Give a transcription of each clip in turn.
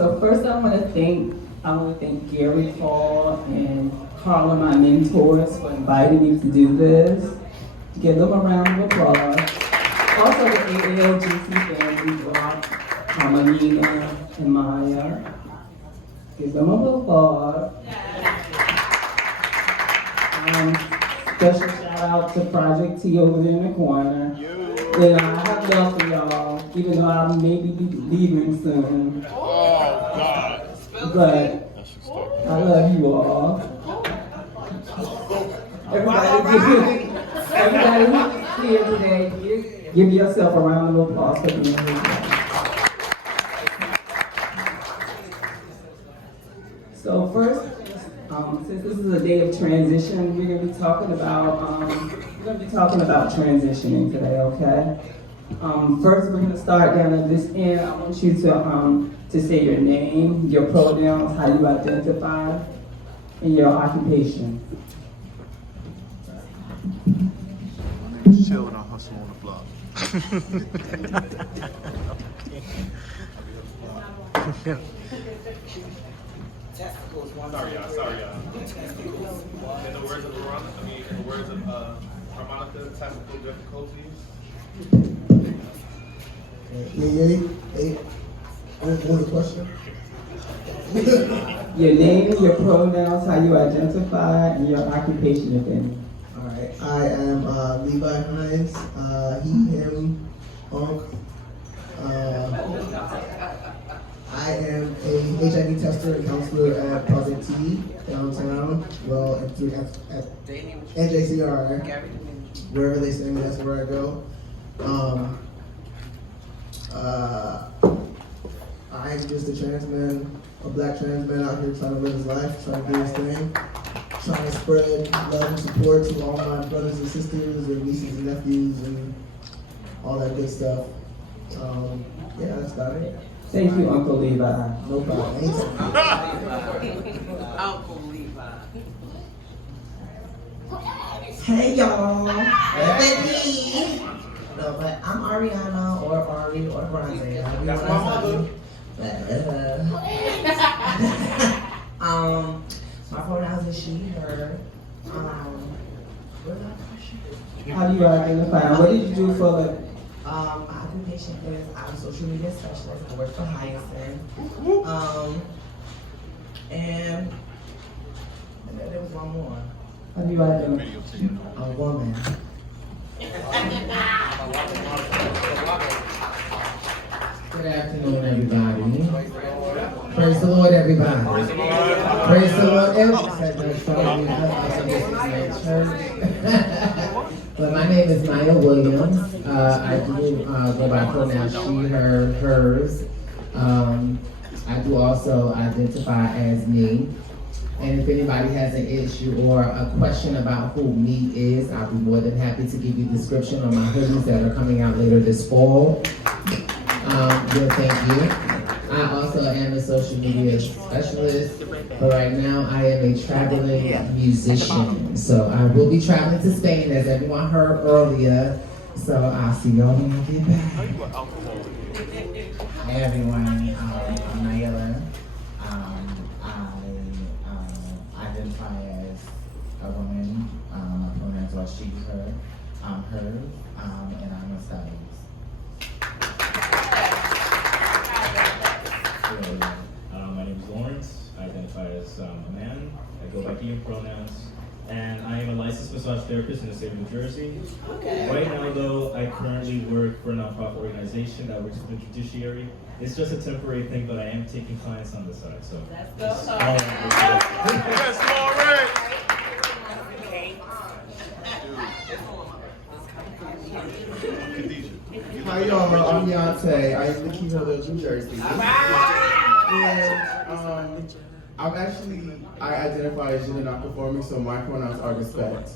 So first I want to thank Gary Paul and Carla, my mentors, for inviting me to do this. Give them a round of applause. Also the AAOGC family, Rob, Carmelina, and Maya. Give them a applause. Special shout out to Project T over there in the corner. And I have love for y'all, even though I may be leaving soon. Oh, God. But I love you all. Everybody here today, give yourself a round of applause for being here. So first, since this is a day of transition, we're going to be talking about transitioning today, okay? First, we're going to start down at this end. I want you to say your name, your pronouns, how you identify, and your occupation. Just chill and I'll hustle on the block. Sorry, y'all. In the words of Harmonica, technical difficulties. What question? Your name, your pronouns, how you identify, and your occupation, if any. Alright, I am Levi Hines, he, him, Unc. I am a HIV tester and counselor at Project T downtown. Well, at NJCR, wherever they send me, that's where I go. I am just a trans man, a black trans man out here trying to live his life, trying to do his thing, trying to spread love and support to all my brothers and sisters and nieces and nephews and all that good stuff. Yeah, that's about it. Thank you, Uncle Levi. No problem. Anytime. Uncle Levi. Hey y'all, baby. No, but I'm Ariana or Ari or Bronze. That's my mother. My pronouns is she, her. How do you identify? What did you do for the... My occupation is I'm a social media specialist. I work for Hyacinth. And there was one more. How do you identify? I'm a woman. Good afternoon, everybody. Praise the Lord, everybody. Praise the Lord, everybody. But my name is Maya Williams. I do go by pronouns she, her, hers. I do also identify as me. And if anybody has an issue or a question about who me is, I'll be more than happy to give you a description on my hoodies that are coming out later this fall. Thank you. I also am a social media specialist, but right now I am a traveling musician. So I will be traveling to Spain, as everyone heard earlier. So I'll see y'all when I get back. Hey everyone, I'm Nayela. I identify as a woman. My pronouns are she, her. I'm her, and I'm a stylist. My name is Lawrence. I identify as a man. I go by he and pronouns. And I am a licensed massage therapist in the state of New Jersey. Okay. Right now, though, I currently work for a nonprofit organization that works with the judiciary. It's just a temporary thing, but I am taking clients on the side. So Let's go. Yes, Lawrence! Hi y'all, I'm Deontay. I am the keyholder of New Jersey. And I identify as gender non-conforming, so my pronouns are respect.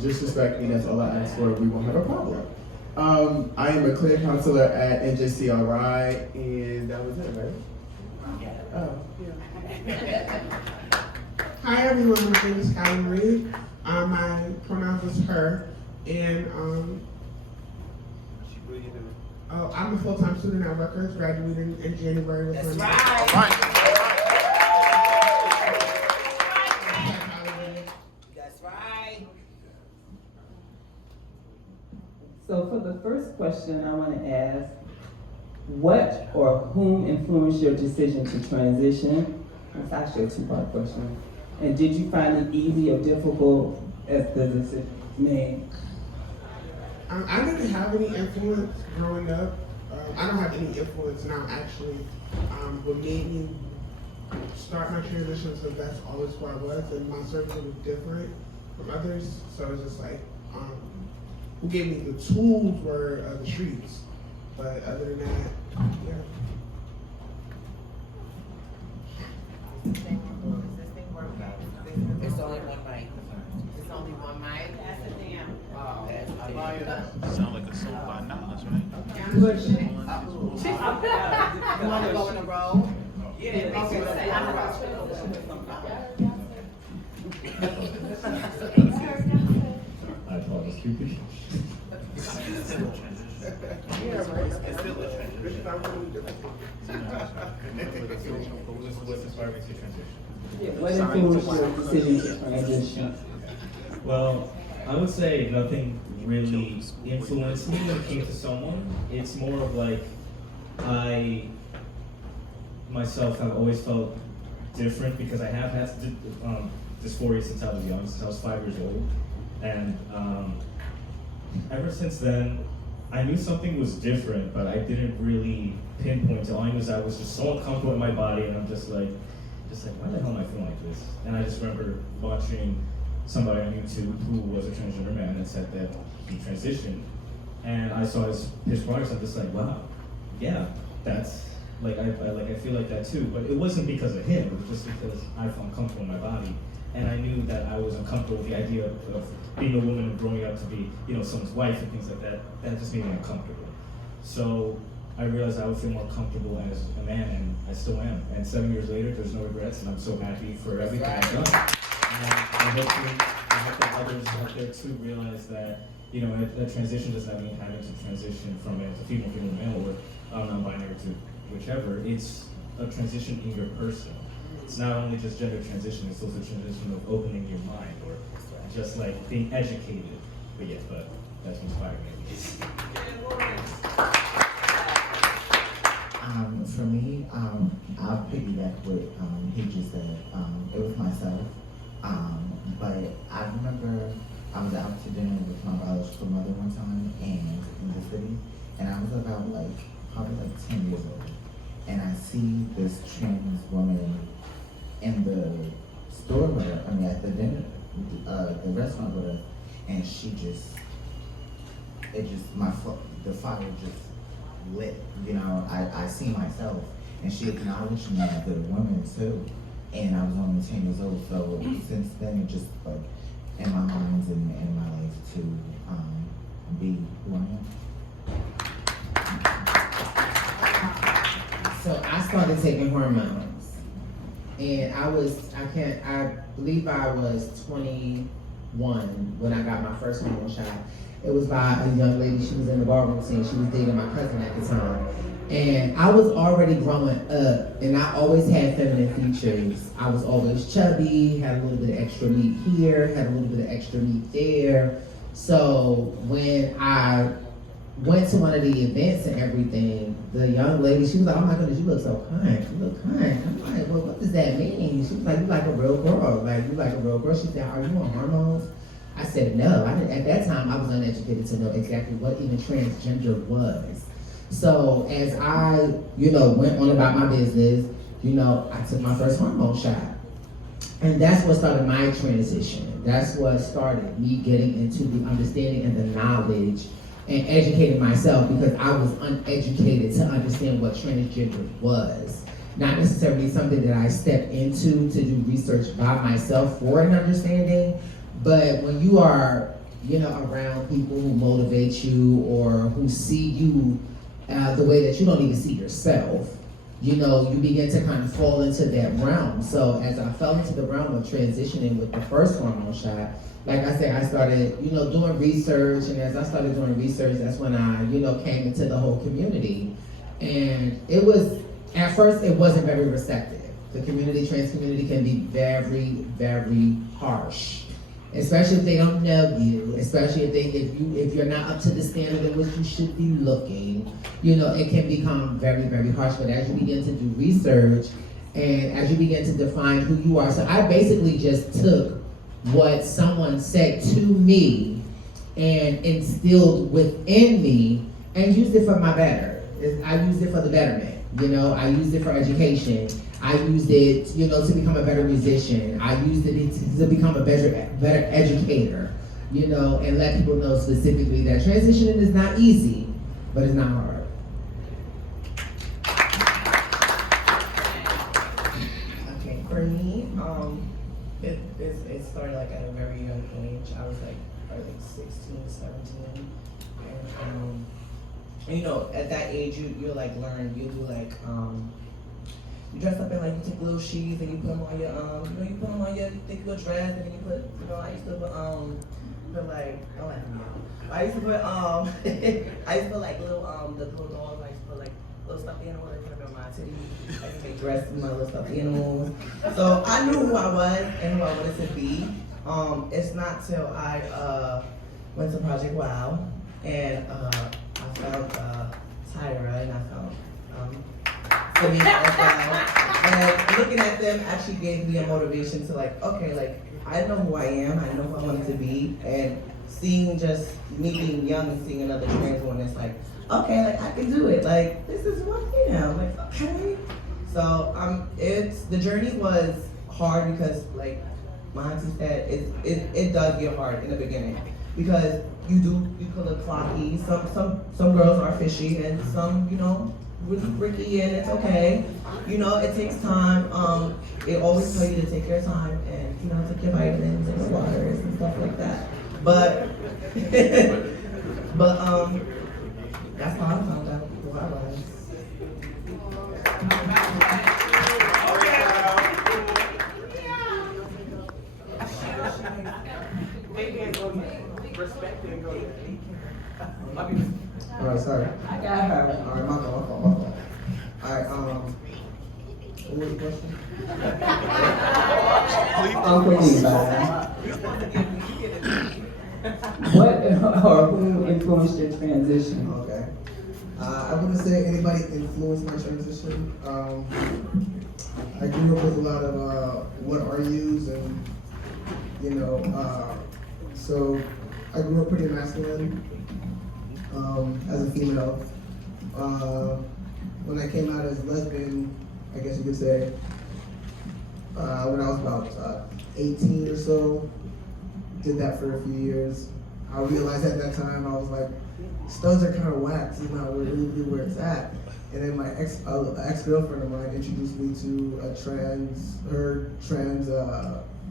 Just respect me, that's all I ask for, we won't have a problem. I am a clear counselor at NJCRI, and that was it, right? Oh. Hi everyone, my name is Kylie Reed. My pronouns is her, and I'm a full-time student at Rutgers, graduating in January with That's my right. psychology. That's right. So for the first question, I want to ask, what or whom influenced your decision to transition? That's actually a two-part question. And did you find it easy or difficult as the decision was made? I didn't have any influence growing up. I don't have any influence now, actually. What made me start my transition, so that's always who I was, and my circle was different from others. So it's just like, who gave me the tools were the streets. But other than that, yeah. There's only one mic. There's only one mic. Pass it down. Oh, Sound like a song by Nas, right? You want to go in a row? Yeah. Okay. I apologize. Cupid. What's inspired me to transition? Yeah, what influenced your decision to transition? Well, I would say nothing really influenced me when it came to someone. It's more of like I myself have always felt different because I have had dysphoria since I was young, since I was 5 years old. And ever since then, I knew something was different, but I didn't really pinpoint it. All I knew is I was just so uncomfortable in my body, and I'm just like, why the hell am I feeling like this? And I just remember watching somebody on YouTube who was a transgender man and said that he transitioned, and I saw his progress. I'm just like, wow, yeah, that's like I feel like that too. But it wasn't because of him. It was just because I felt uncomfortable in my body, and I knew that I was uncomfortable with the idea of being a woman and growing up to be, someone's wife and things like that. That just made me uncomfortable. So I realized I would feel more comfortable as a man, and I still am. And 7 years later, there's no regrets, and I'm so happy for everything I've done. And I hope that others out there too realize that, that transition does not mean having to transition from male to female, female to male, or non-binary to whichever. It's a transition in your person. It's not only just gender transition, it's also a transition of opening your mind, or just like being educated. But yes, that's inspiring me. For me, I'll piggyback what he just said. It was myself. But I remember I was out to dinner with my biological mother one time in the city, and I was about probably 10 years old. And I see this trans woman in the store with her, at the dinner, the restaurant with us, and the fire just lit, I see myself, and she acknowledged me as a woman too, and I was only 10 years old, so since then it just in my mind and in my life to be who I am. So I started taking hormones, and I believe I was 21 when I got my first hormone shot. It was by a young lady. She was in the ballroom scene. She was dating my cousin at the time. And I was already growing up, and I always had feminine features. I was always chubby, had a little bit of extra meat here, had a little bit of extra meat there. So when I went to one of the events and everything, the young lady, she was like, oh my goodness, you look so kind. You look kind. I'm like, well, what does that mean? She was like, you like a real girl. You like a real girl. She said, are you on hormones? I said, no. At that time, I was uneducated to know exactly what even transgender was. So as I, went on about my business, I took my first hormone shot. And that's what started my transition. That's what started me getting into the understanding and the knowledge and educating myself, because I was uneducated to understand what transgender was. Not necessarily something that I stepped into to do research by myself for an understanding, but when you are, around people who motivate you or who see you the way that you don't even see yourself, you begin to kind of fall into that realm. So as I fell into the realm of transitioning with the first hormone shot, like I said, I started, doing research, and as I started doing research, that's when I, came into the whole community. And it was, at first, it wasn't very receptive. The trans community can be very, very harsh. Especially if they don't know you, especially if you're not up to the standard in which you should be looking, it can become very, very harsh. But as you begin to do research and as you begin to define who you are, so I basically just took what someone said to me and instilled within me and used it for my better. I used it for the betterment, I used it for education. I used it, to become a better musician. I used it to become a better educator, and let people know specifically that transitioning is not easy, but it's not hard. Okay, for me, it started like at a very young age. I was like probably like 16, 17, and at that age you like learn. You do like you dress up in like, you take little sheets and you put them on your, you put them on your thick little dress, and then you put, I used to put like, don't laugh at me. I used to put, I used to put like little, the little dolls, I used to put like little stuffed animals, I put them on my titties. I used to make dresses with my little stuffed animals. So I knew who I was and who I wanted to be. It's not till I went to Project Wow, and I found Tyra, and I found for me as well. And looking at them actually gave me a motivation to like, okay, like I know who I am, I know who I wanted to be, and seeing just me being young and seeing another trans woman, it's like, okay, like I can do it. Like this is who I am. Like okay. So the journey was hard because like my auntie said, it does get hard in the beginning because you could look clocky. Some girls are fishy and some, really bricky, and it's okay. It takes time. It always tell you to take your time and take your vitamins and your waters and stuff like that. But that's how I found out who I was. All right, sorry. I got her. All right, my fault. All right, what was the question? Uncle Levi. What or who influenced your transition? Okay. I wouldn't say anybody influenced my transition. I grew up with a lot of what are yous and, so I grew up pretty masculine as a female. When I came out as lesbian, I guess you could say, when I was about 18 or so, did that for a few years. I realized at that time, I was like, studs are kind of whack, it's not really where it's at. And then my ex-girlfriend of mine introduced me to her trans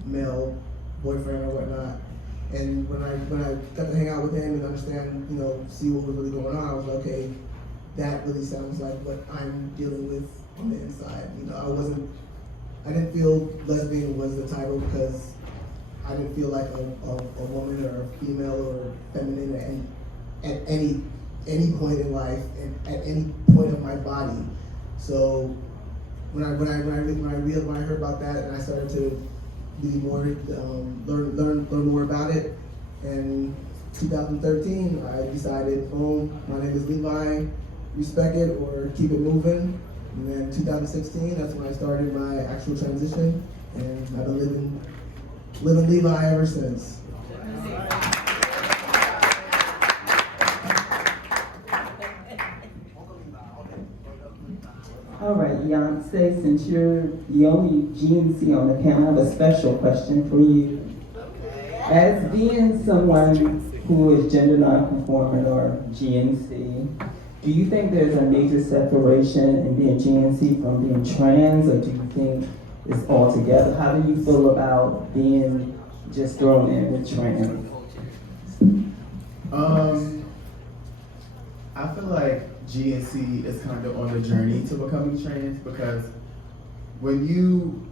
male boyfriend or whatnot. And when I got to hang out with him and understand, see what was really going on, I was like, okay, that really sounds like what I'm dealing with on the inside. I didn't feel lesbian was the title because I didn't feel like a woman or a female or feminine at any point in life and at any point of my body. So when I heard about that and I started to be more learn more about it, and 2013 I decided, my name is Levi, respect it or keep it moving. And then 2016, that's when I started my actual transition, and I've been living Levi ever since. All right, Beyonce, since you're the only GNC on the panel, I have a special question for you. As being someone who is gender nonconforming or GNC, do you think there's a major separation in being GNC from being trans, or do you think it's all together? How do you feel about being just thrown in with trans? I feel like GNC is kind of on the journey to becoming trans because when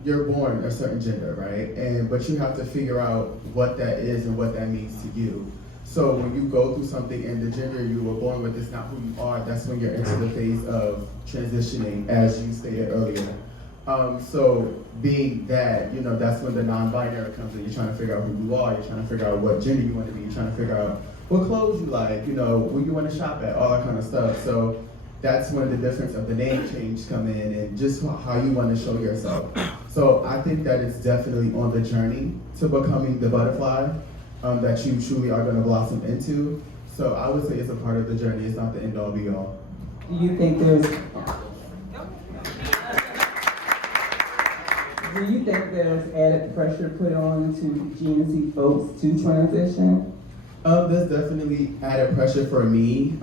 you're born a certain gender, right? But you have to figure out what that is and what that means to you. So when you go through something and the gender you were born with is not who you are, that's when you're into the phase of transitioning, as you stated earlier. So being that, that's when the non-binary comes in. You're trying to figure out who you are. You're trying to figure out what gender you want to be. You're trying to figure out what clothes you like, where you want to shop at, all that kind of stuff. So that's when the difference of the name change come in and just how you want to show yourself. So I think that it's definitely on the journey to becoming the butterfly that you truly are going to blossom into. So I would say it's a part of the journey. It's not the end all be all. Do you think there's added pressure put on to GNC folks to transition? There's definitely added pressure for me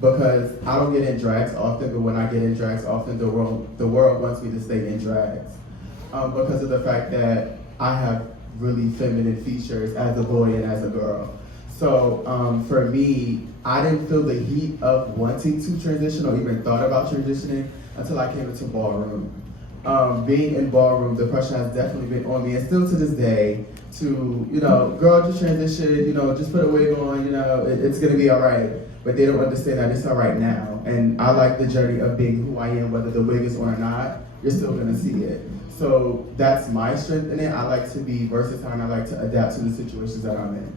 because I don't get in drags often, but when I get in drags often, the world wants me to stay in drags because of the fact that I have really feminine features as a boy and as a girl. So for me, I didn't feel the heat of wanting to transition or even thought about transitioning until I came into ballroom. Being in ballroom, the pressure has definitely been on me, and still to this day, to, girl, just transition, just put a wig on, it's gonna be all right. But they don't understand that it's all right now. And I like the journey of being who I am, whether the wig is on or not, you're still gonna see it. So that's my strength in it. I like to be versatile and I like to adapt to the situations that I'm in.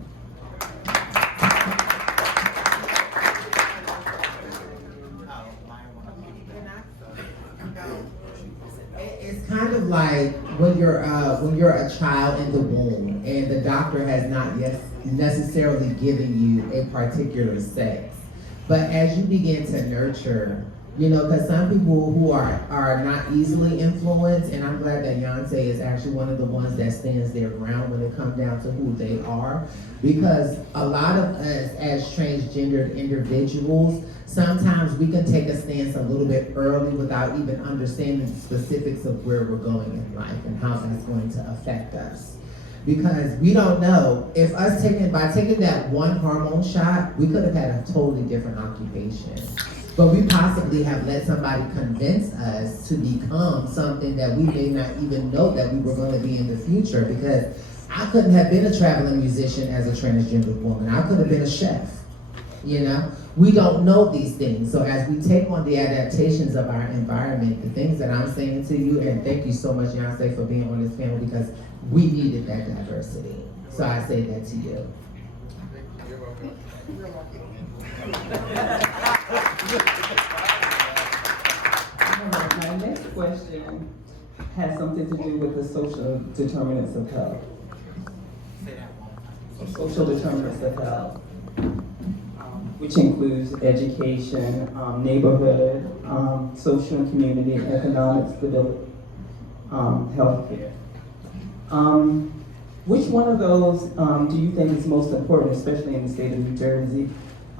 It's kind of like when you're a child in the womb and the doctor has not yet necessarily given you a particular sex, but as you begin to nurture, because some people who are not easily influenced, and I'm glad that Yonsei is actually one of the ones that stands their ground when it comes down to who they are, because a lot of us as transgendered individuals, sometimes we can take a stance a little bit early without even understanding the specifics of where we're going in life and how that's going to affect us. Because we don't know, if by taking that one hormone shot, we could have had a totally different occupation. But we possibly have let somebody convince us to become something that we may not even know that we were going to be in the future, because I couldn't have been a traveling musician as a transgender woman. I could have been a chef, We don't know these things. So as we take on the adaptations of our environment, the things that I'm saying to you, and thank you so much, Yonsei, for being on this panel, because we needed that diversity. So I say that to you. My next question has something to do with the social determinants of health. Social determinants of health, which includes education, neighborhood, social and community, economic stability, healthcare. Which one of those do you think is most important, especially in the state of New Jersey,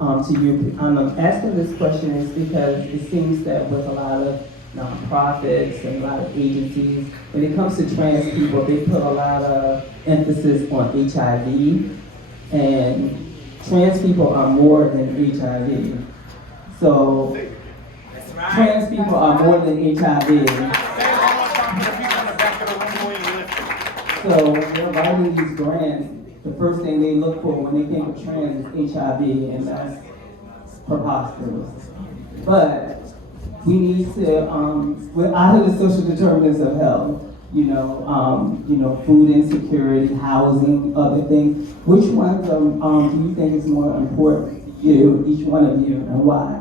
to you? I'm asking this question is because it seems that with a lot of nonprofits and a lot of agencies, when it comes to trans people, they put a lot of emphasis on HIV, and trans people are more than HIV. So trans people are more than HIV. So when they're writing these grants, the first thing they look for when they think of trans is HIV, and that's preposterous. But we need to, we're out of the social determinants of health, food insecurity, housing, other things. Which ones do you think is more important to you, each one of you, and why?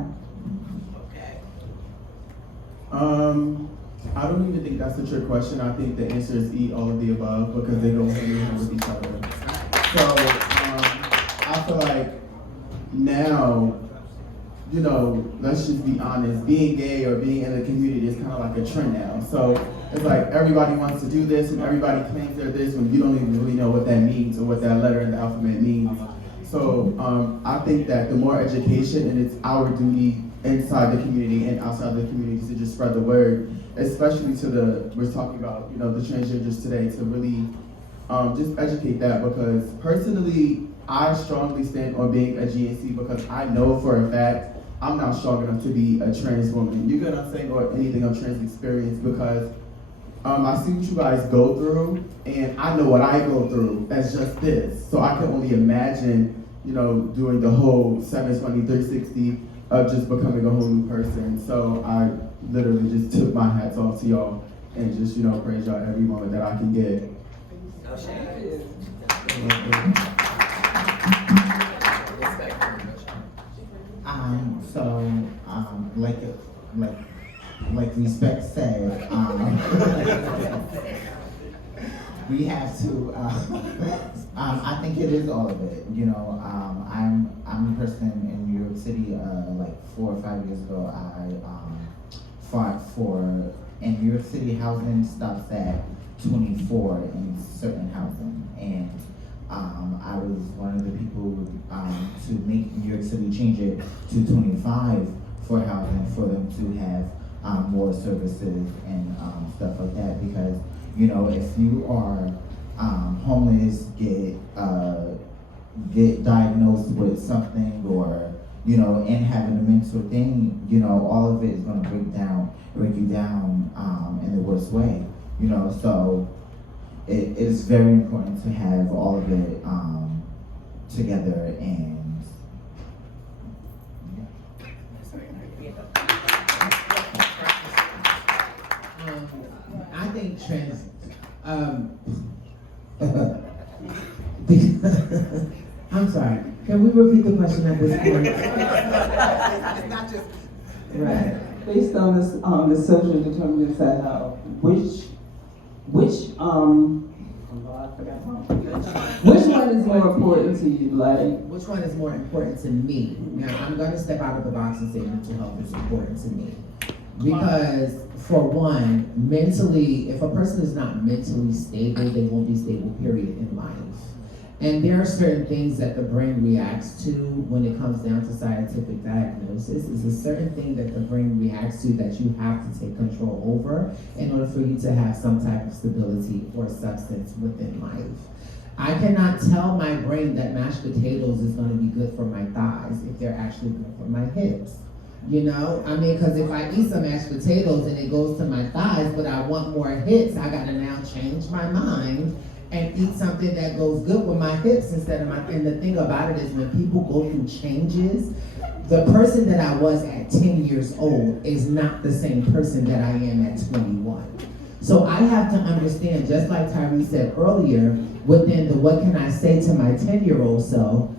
I don't even think that's a trick question. I think the answer is eat all of the above, because they go hand in hand with each other. So I feel like now, let's just be honest, being gay or being in the community is kind of like a trend now. So it's like everybody wants to do this and everybody claims they're this when you don't even really know what that means or what that letter in the alphabet means. So I think that the more education, and it's our duty inside the community and outside the community to just spread the word, especially to we're talking about, the transgenders today, to really just educate that, because personally, I strongly stand on being a GNC, because I know for a fact I'm not strong enough to be a trans woman. You get what I'm saying, or anything of trans experience, because I see what you guys go through, and I know what I go through as just this. So I can only imagine, you know, doing the whole 720, 360 of just becoming a whole new person. So I literally just took my hats off to y'all and just, you know, praise y'all every moment that I can get. Like Respect said, we have to. I think it is all of it. You know, I'm a person in New York City. Like 4 or 5 years ago, I fought for. In New York City, housing stops at 24 in certain housing, and I was one of the people to make New York City change it to 25 for housing, for them to have more services and stuff like that. Because, you know, if you are homeless, get diagnosed with something, or, you know, and having a mental thing, you know, all of it is going to break you down in the worst way, you know. So it is very important to have all of it together. And I think I'm sorry. Can we repeat the question at this point? It's not just. Right. Based on this, the social determinants that which one is more important to you? Like, which one is more important to me? Now, I'm going to step out of the box and say mental health is important to me. Because, for one, mentally, if a person is not mentally stable, they won't be stable, period, in life. And there are certain things that the brain reacts to when it comes down to scientific diagnosis. It's a certain thing that the brain reacts to that you have to take control over in order for you to have some type of stability or substance within life. I cannot tell my brain that mashed potatoes is going to be good for my thighs if they're actually good for my hips. You know, I mean, because if I eat some mashed potatoes and it goes to my thighs, but I want more hips, I got to now change my mind and eat something that goes good with my hips instead of my. And the thing about it is, when people go through changes, the person that I was at 10 years old is not the same person that I am at 21. So I have to understand, just like Tyree said earlier, within the what can I say to my 10-year-old self,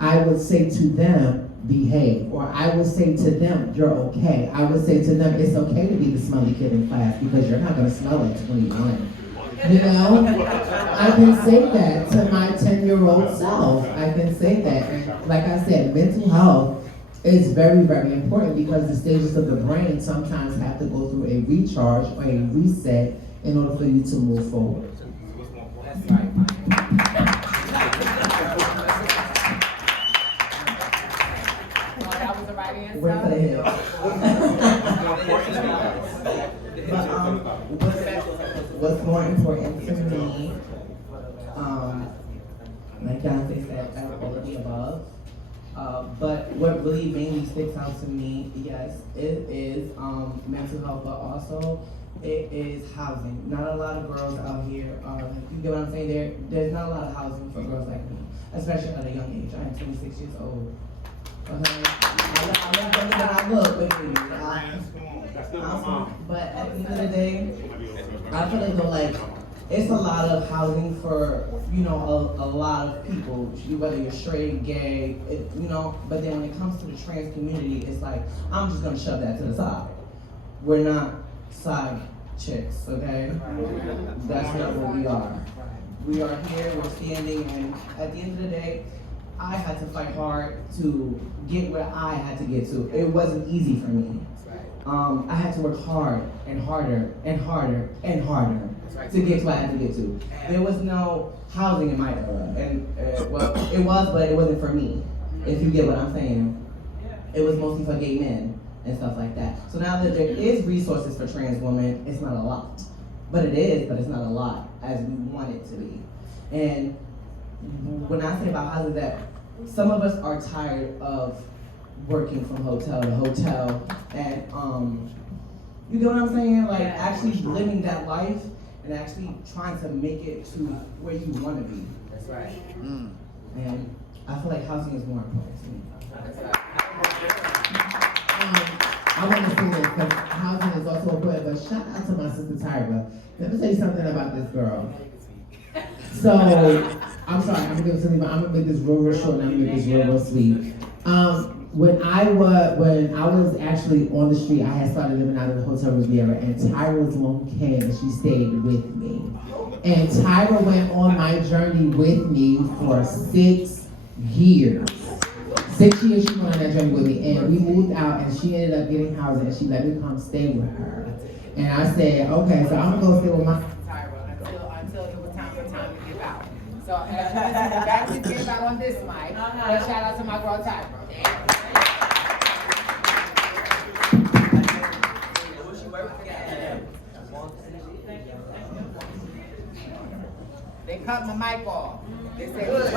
I would say to them, behave. Or I would say to them, you're okay. I would say to them, it's okay to be the smelly kid in class because you're not going to smell at 21. You know, I can say that to my 10-year-old self. I can say that. And like I said, mental health is very, very important because the stages of the brain sometimes have to go through a recharge or a reset in order for you to move forward. That's right. Well, that was the right answer. Wait for the hill. What's more important to me, like Jonathan said, all of the above. But what really mainly sticks out to me, yes, it is mental health, but also it is housing. Not a lot of girls out here, you get what I'm saying? There's not a lot of housing for girls like me, especially at a young age. I am 26 years old. I love them that I look, but at the end of the day, I feel as though like it's a lot of housing for, you know, a lot of people, whether you're straight, gay, you know, but then when it comes to the trans community, it's like, I'm just gonna shove that to the side. We're not side chicks, okay? That's not what we are. We are here, we're standing, and at the end of the day, I had to fight hard to get where I had to get to. It wasn't easy for me. I had to work hard and harder and harder and harder to get to what I had to get to. There was no housing in my era, and well, it was, but it wasn't for me. If you get what I'm saying, it was mostly for gay men and stuff like that. So now that there is resources for trans women, it's not a lot, but it is, but it's not a lot as we want it to be. And when I say about housing, that some of us are tired of working from hotel to hotel and You get what I'm saying? Like actually living that life and actually trying to make it to where you want to be. That's right. And I feel like housing is more important to me. I want to say this because housing is also important, but shout out to my sister Tyra. Let me tell you something about this girl. So, I'm sorry, I'm gonna give it to me, but I'm gonna make this real short and I'm gonna make this real sweet. When I was actually on the street, I had started living out in the Hotel Riviera, and Tyra was the one who came and she stayed with me. And Tyra went on my journey with me for 6 years. 6 years she went on that journey with me, and we moved out, and she ended up getting housing, and she let me come stay with her. And I said, okay, so I'm gonna go stay with my Tyra, until it was time to give out. So, back to give out on this mic. But shout out to my girl Tyra. They cut my mic off. They said it's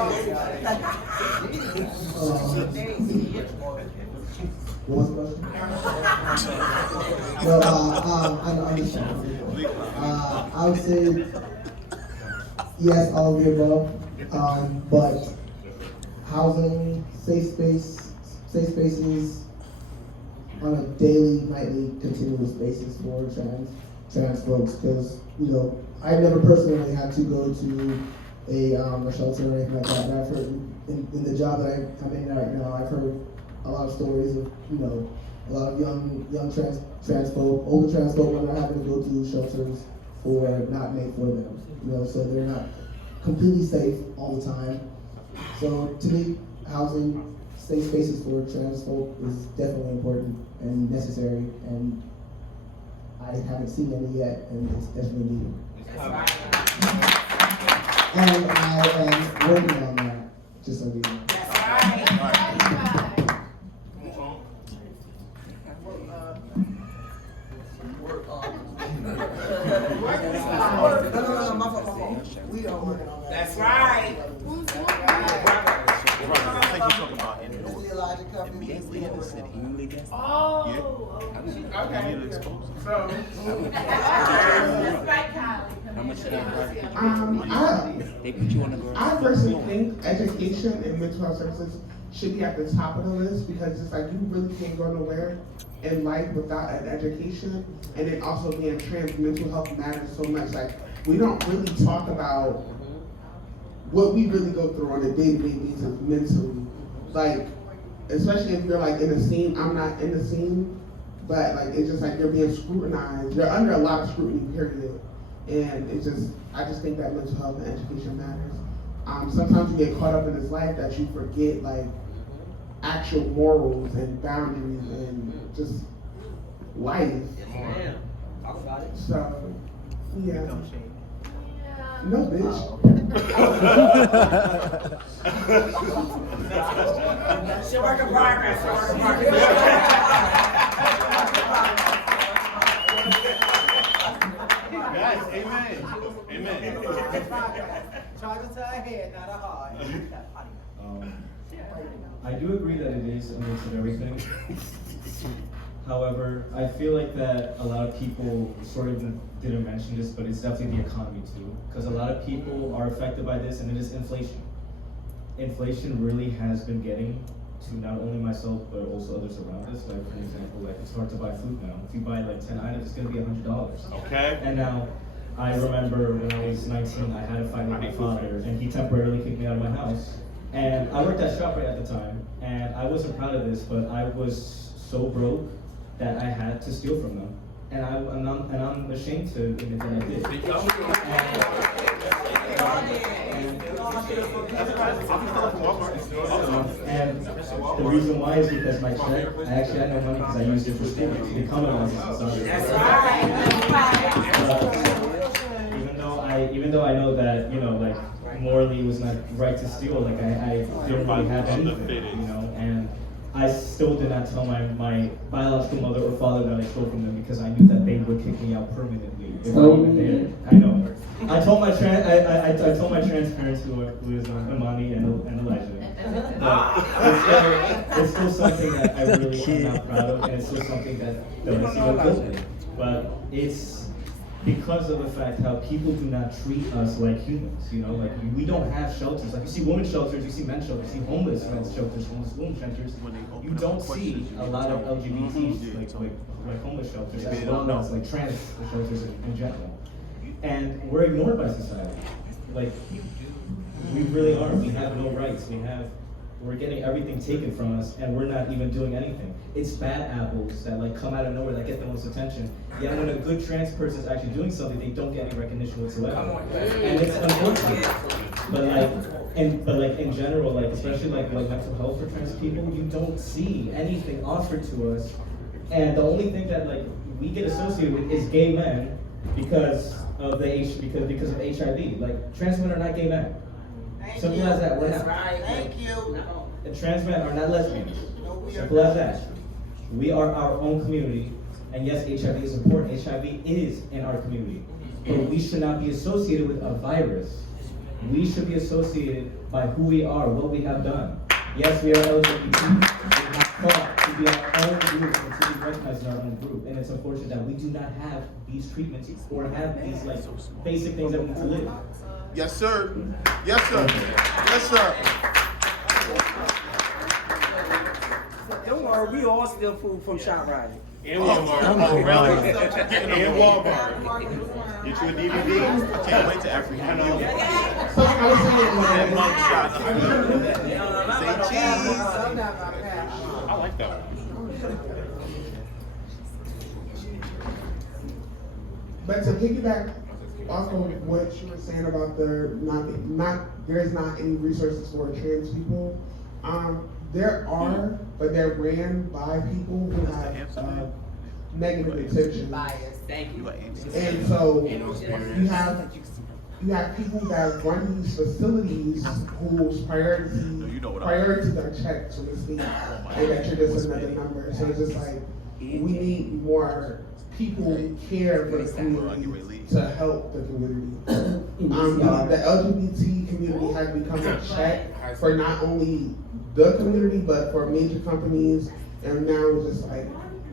What was the question? No, I understand. I would say yes, all of the above. But housing, safe spaces on a daily, nightly, continuous basis for trans folks. Because I never personally had to go to a shelter or anything like that. And I've heard in the job that I'm in right now, I've heard a lot of stories of a lot of young trans folk, older trans folk, when they're having to go to shelters not made for them. So they're not completely safe all the time. So to me, housing, safe spaces for trans folk is definitely important and necessary, and I haven't seen any yet, and it's definitely needed. And I am working on that, just so you know. That's right. I think you're talking about immediately in the city. Oh, Okay. I personally think education and mental health services should be at the top of the list, because it's like you really can't go nowhere in life without an education. And then also being trans, mental health matters so much. Like, we don't really talk about what we really go through on a day-to-day basis mentally. Like, especially if you're like in the scene. I'm not in the scene, but like it's just like you're being scrutinized. You're under a lot of scrutiny, period. And I just think that mental health and education matters. Sometimes you get caught up in this life that you forget like actual morals and boundaries and just life. Yeah. Talk about it. So, yeah. No, bitch. She work in progress. Guys, amen. Amen. Charge it to her head, not her heart. I do agree that it is a mix of everything. However, I feel like that a lot of people sort of didn't mention this, but it's definitely the economy too. Because a lot of people are affected by this, and it is inflation. Inflation really has been getting to not only myself, but also others around us. Like, for example, like it's hard to buy food now. If you buy like 10 items, it's gonna be $100. Okay. And now, I remember when I was 19, I had a fight with my father, and he temporarily kicked me out of my house. And I worked at ShopRite at the time, and I wasn't proud of this, but I was so broke that I had to steal from them. And I'm ashamed to admit that I did. And the reason why is because my check, I actually had no money because I used it for school to become a licensed sorry. Even though I know that, like morally it was not right to steal, like I didn't really have anything, and I still did not tell my biological mother or father that I stole from them, because I knew that they would kick me out permanently if I even did. I know. I told my trans parents who is Imani and Elijah. But it's still something that I really am not proud of, and it's still something that I see guilt in. but it's because of the fact how people do not treat us like humans, you know, like we don't have shelters. Like you see women's shelters, you see men's shelters, you see homeless men's shelters, homeless women's shelters. You don't see a lot of LGBT like homeless shelters as well as like trans shelters in general. And we're ignored by society. Like we really are. We have no rights. We're getting everything taken from us, and we're not even doing anything. It's bad apples that like come out of nowhere that get the most attention. Yet when a good trans person is actually doing something, they don't get any recognition whatsoever. And it's unfortunate. But like in general, like especially like mental health for trans people, you don't see anything offered to us. And the only thing that like we get associated with is gay men because of because of HIV. Like trans men are not gay men. Simple as that. We're not. Thank you. And trans men are not lesbians. Simple as that. We are our own community, and yes, HIV is important. HIV is in our community, but we should not be associated with a virus. We should be associated by who we are, what we have done. Yes, we are LGBT. We have fought to be our own group and to be recognized in our own group, and it's unfortunate that we do not have these treatments or have these like basic things that we need to live. Yes, sir. Yes, sir. Yes, sir. Don't worry, we all steal food from ShopRite. And Walmart. And Walmart. Get you a DVD. Can't wait to African New Year. That mugshot. Say cheese. I like that one. But to piggyback off of what you were saying about there's not any resources for trans people. There are, but they're ran by people who have negative intentions. Bias. Thank you. And so you have people that run these facilities whose priorities are checked, so to speak, and that you're just another number. So it's just like we need more people who care for the community to help the community. The LGBT community has become a check for not only the community, but for major companies, and now it's just like,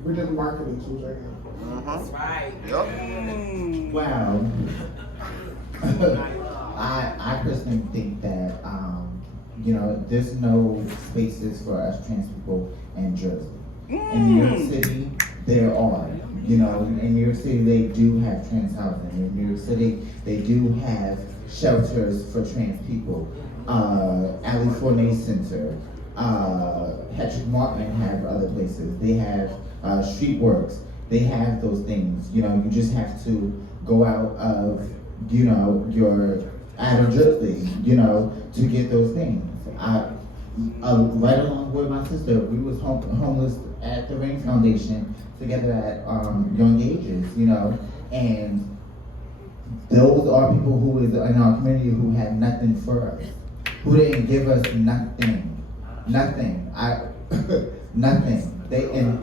we're just marketing tools right now. That's right. Yep. Wow. I personally think that, there's no spaces for us trans people in Jersey. In New York City, there are. In New York City, they do have trans housing. In New York City, they do have shelters for trans people. Ali Fournier Center, Patrick Martin have other places. They have Streetworks. They have those things. You just have to go out of, out of Jersey, to get those things. Right along with my sister, we was homeless at the Rain Foundation together at young ages, and those are people who is in our community who had nothing for us, who didn't give us nothing, nothing. And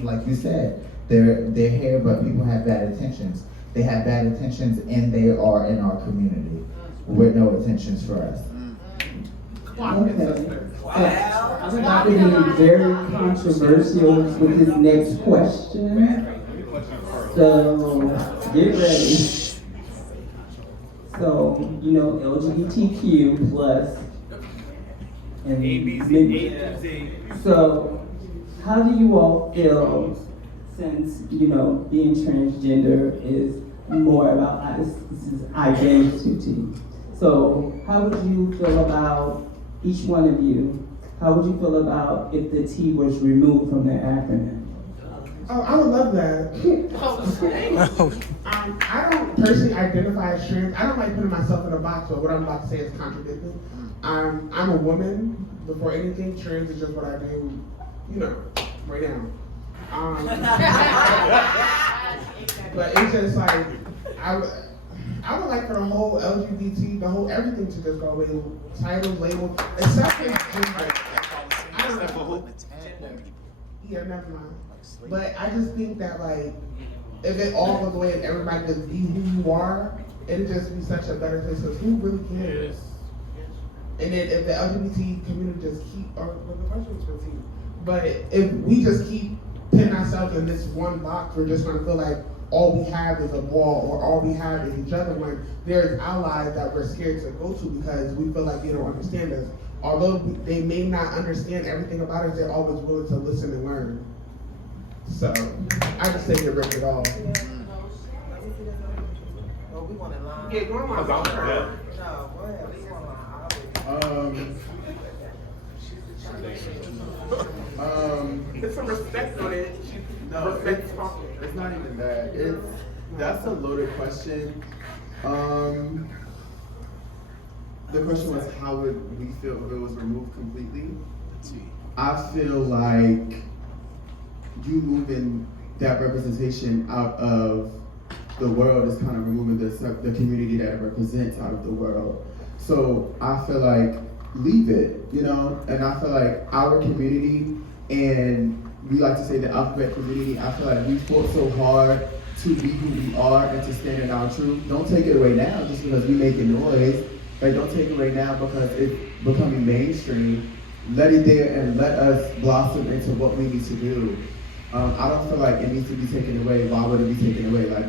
like you said, they're here, but people have bad intentions. They have bad intentions, and they are in our community with no intentions for us. Okay. I'm about to be very controversial with this next question. So get ready. So, LGBTQ plus and so how do you all feel since, being transgender is more about this is identity. So how would you feel about each one of you? How would you feel about if the T was removed from the acronym? Oh, I would love that. I don't personally identify as trans. I don't like putting myself in a box, but what I'm about to say is contradicting. I'm a woman. Before anything, trans is just what I do, right now. But it's just like, I would like for the whole LGBT, the whole everything to just go away. Titles, labels, except for gender. I don't know. Yeah, never mind. But I just think that if it all goes away and everybody just be who you are, it'd just be such a better place because who really cares? And then if the LGBT community just but if we just keep putting ourselves in this one box, we're just gonna feel like all we have is a wall or all we have is each other, when there's allies that we're scared to go to because we feel like they don't understand us. Although they may not understand everything about us, they're always willing to listen and learn. So I just say get rid of it all. Well, we want to line. Yeah, go on. No, go ahead. We want to line. Put some respect on it. No, it's not even that. That's a loaded question. The question was, how would we feel if it was removed completely? I feel like you moving that representation out of the world is kind of removing the community that it represents out of the world. So I feel like leave it, you know? And I feel like our community, and we like to say the alphabet community, I feel like we fought so hard to be who we are and to stand in our truth. Don't take it away now just because we making noise. Like, don't take it away now because it's becoming mainstream. Let it there and let us blossom into what we need to do. I don't feel like it needs to be taken away. Why would it be taken away? Like,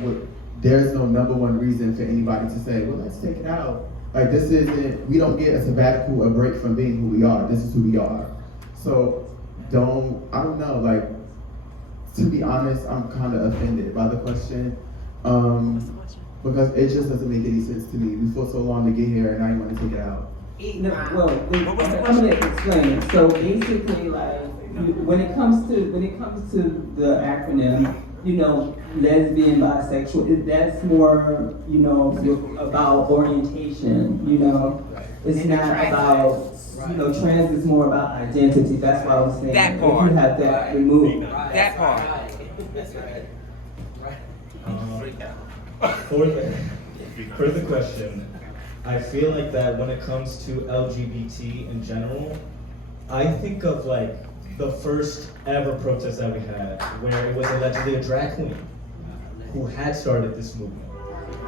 there's no number one reason for anybody to say, well, let's take it out. Like, this isn't, we don't get a sabbatical, a break from being who we are. This is who we are. So I don't know, like, to be honest, I'm kind of offended by the question. Because it just doesn't make any sense to me. We fought so long to get here and now you want to take it out. No, well, I'm gonna explain. So basically, like, when it comes to the acronym, you know, lesbian, bisexual, that's more, you know, about orientation, you know. It's not about, you know, trans is more about identity. That's why I was saying, That if part. you have that removed. That part. For the question, I feel like that when it comes to LGBT in general, I think of like the first ever protest that we had, where it was allegedly a drag queen who had started this movement.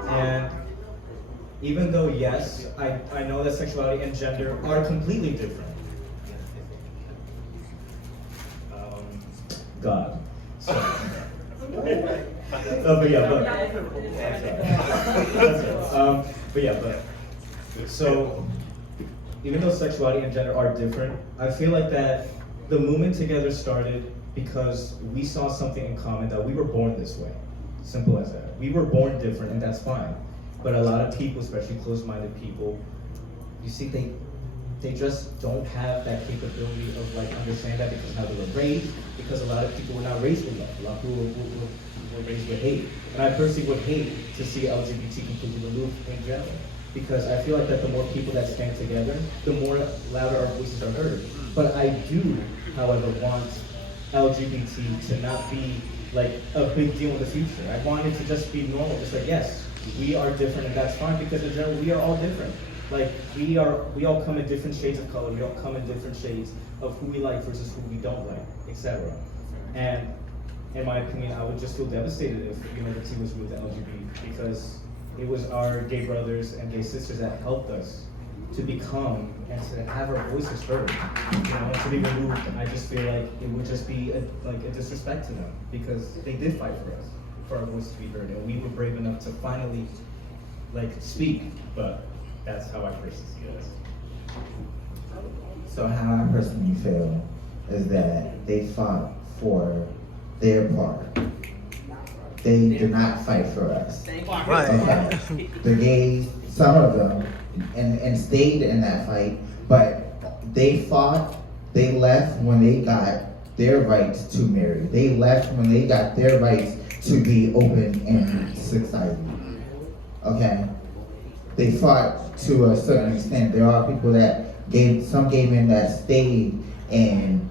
And even though, yes, I know that sexuality and gender are completely different. God. So. But so even though sexuality and gender are different, I feel like that the movement together started because we saw something in common, that we were born this way. Simple as that. We were born different, and that's fine. But a lot of people, especially closed-minded people, you see, they just don't have that capability of like understand that because how they were raised, because a lot of people were not raised with love. A lot of people were raised with hate. And I personally would hate to see LGBT completely removed in general. Because I feel like that the more people that stand together, the more louder our voices are heard. But I do, however, want LGBT to not be like a big deal in the future. I want it to just be normal, just like, yes, we are different and that's fine, because in general, we are all different. Like, we all come in different shades of color, we all come in different shades of who we like versus who we don't like, etc. And in my opinion, I would just feel devastated if, you know, the team was removed, the LGBT, because it was our gay brothers and gay sisters that helped us to become and to have our voices heard. You know, and to be removed, I just feel like it would just be a disrespect to them, because they did fight for us, for our voice to be heard, and we were brave enough to finally like speak. But that's how I personally see it. So how I personally feel is that they fought for their part. They did not fight for us. Okay. The gays, some of them, and stayed in that fight, but they fought, they left when they got their rights to marry. They left when they got their rights to be open in society. Okay? They fought to a certain extent. There are people that some gay men that stayed and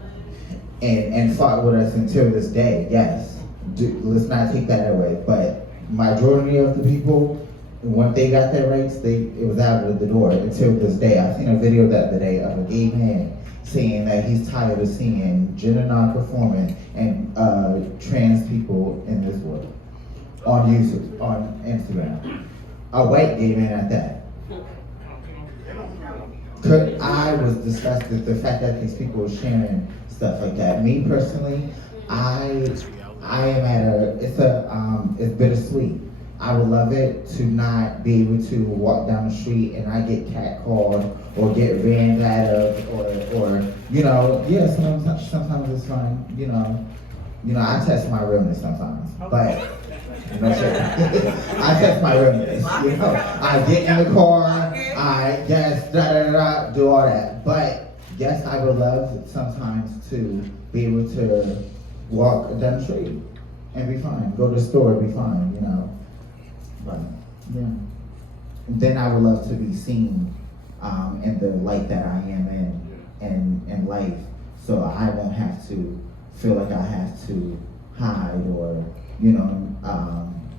fought with us until this day, yes. Let's not take that away, but majority of the people, once they got their rights, it was out of the door until this day. I seen a video the other day of a gay man saying that he's tired of seeing gender non-conforming and trans people in this world on YouTube, on Instagram. A white gay man at that. I was disgusted the fact that these people were sharing stuff like that. Me personally, I am at it's bittersweet. I would love it to not be able to walk down the street and I get catcalled or get ran at or yeah, sometimes it's fun, I test my realness sometimes, but no shit. I test my realness, I get in the car, I just do all that, but yes, I would love sometimes to be able to walk down the street and be fine, go to the store and be fine, But yeah. And then I would love to be seen in the light that I am in life, so I won't have to feel like I have to hide or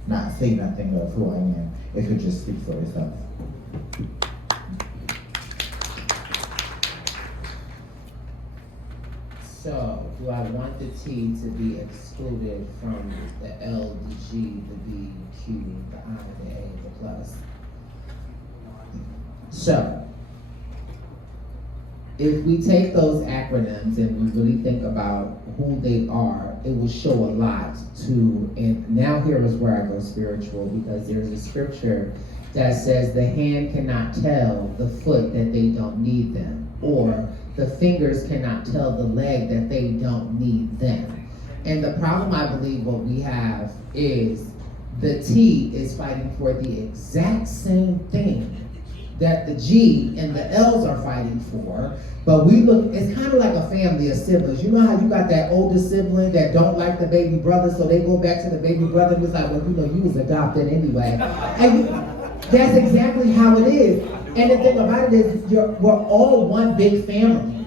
not say nothing of who I am. It could just speak for itself. So, do I want the T to be excluded from the L, the G, the B, Q, the I, the A, the plus? So, if we take those acronyms and we really think about who they are, it will show a lot to, and now here is where I go spiritual, because there's a scripture that says the hand cannot tell the foot that they don't need them, or the fingers cannot tell the leg that they don't need them. And the problem, I believe, what we have is the T is fighting for the exact same thing that the G and the L's are fighting for, but it's kind of like a family of siblings. You know how you got that older sibling that don't like the baby brother, so they go back to the baby brother and it's like, well, you was adopted anyway. And that's exactly how it is. And the thing about it is, we're all one big family.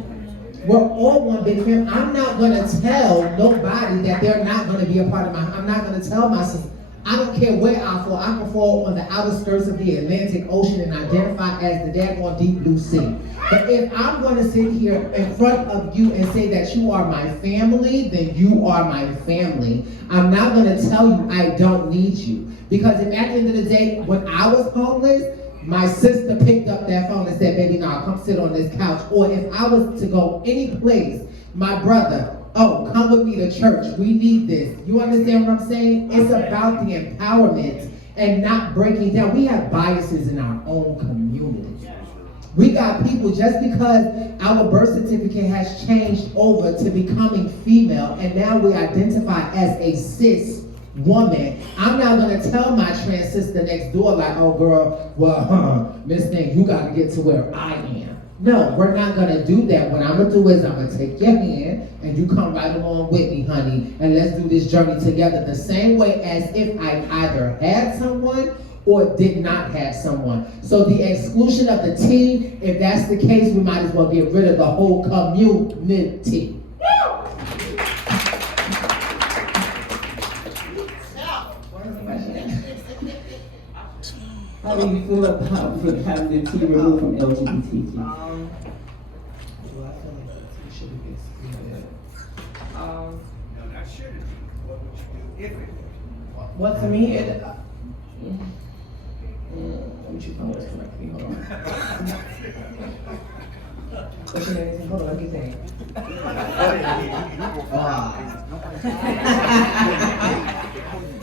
We're all one big family. I'm not gonna tell nobody that they're not gonna be a part of I'm not gonna tell my sister. I don't care where I fall. I can fall on the outer skirts of the Atlantic Ocean and identify as the daggone deep blue sea. But if I'm going to sit here in front of you and say that you are my family, then you are my family. I'm not going to tell you I don't need you. Because if at the end of the day, when I was homeless, my sister picked up that phone and said, baby, now come sit on this couch. Or if I was to go any place, my brother, oh, come with me to church. We need this. You understand what I'm saying? It's about the empowerment and not breaking down. We have biases in our own community. We got people, just because our birth certificate has changed over to becoming female, and now we identify as a cis woman. I'm not gonna tell my trans sister next door like, oh girl, well, Miss Thing, you gotta get to where I am. No, we're not gonna do that. What I'm gonna do is I'm gonna take your hand and you come right along with me, honey, and let's do this journey together the same way as if I either had someone or did not have someone. So the exclusion of the T, if that's the case, we might as well get rid of the whole community. How do you feel about having the T removed from LGBTQ? Do I feel like the T should be excluded? No, not should it be. What would you do if it? Well, to me, let me choose my words correctly. Hold on. What's your name? Hold on, let me think.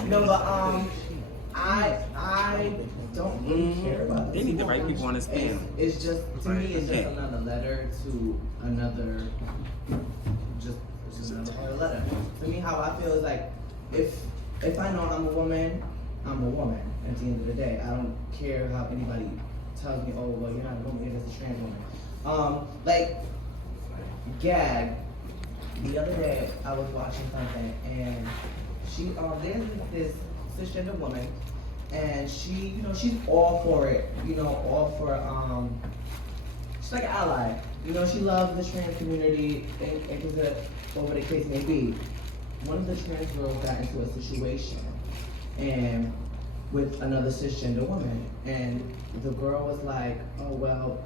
No, but I don't really care about They need the right people on this panel. It's just, to me, it's just another letter to another, just another part of letter. To me, how I feel is like, if I know I'm a woman, I'm a woman at the end of the day. I don't care how anybody tells me, oh, well, you're not a woman, you're just a trans woman. Like, gag, the other day I was watching something and she, there's this cisgender woman and she, she's all for it, all for, she's like an ally. She loves the trans community and whatever the case may be. One of the trans girls got into a situation and with another cisgender woman, and the girl was like, oh, well,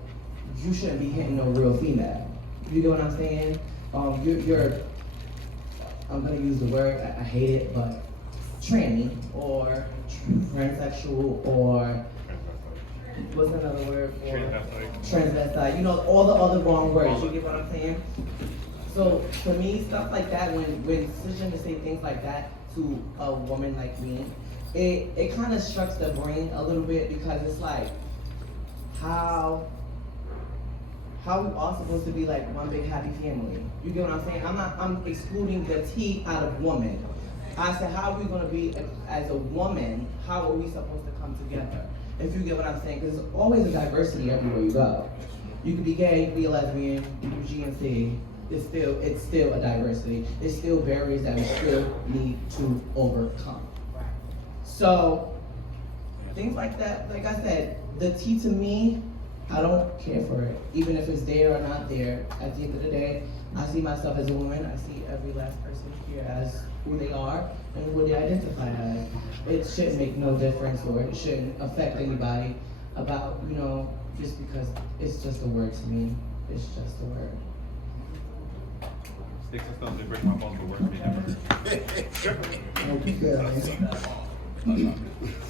you shouldn't be hitting no real female. You get what I'm saying? You're I'm gonna use the word, I hate it, but tranny, or transsexual, or what's another word for? Transvestite. All the other wrong words, you get what I'm saying? So for me, stuff like that, when cisgender say things like that to a woman like me, it kind of strucks the brain a little bit, because it's like, how we all supposed to be like one big happy family? You get what I'm saying? I'm excluding the T out of woman. I said, how are we gonna be as a woman? How are we supposed to come together? If you get what I'm saying, because there's always a diversity everywhere you go. You could be gay, you could be a lesbian, you could be G and C. It's still a diversity. There's still barriers that we still need to overcome. So things like that, like I said, the T to me, I don't care for it, even if it's there or not there. At the end of the day, I see myself as a woman. I see every last person here as who they are and who they identify as. It shouldn't make no difference, or it shouldn't affect anybody about, just because it's just a word to me. It's just a word. Sticks and stones, they break my bones, but words may never hurt.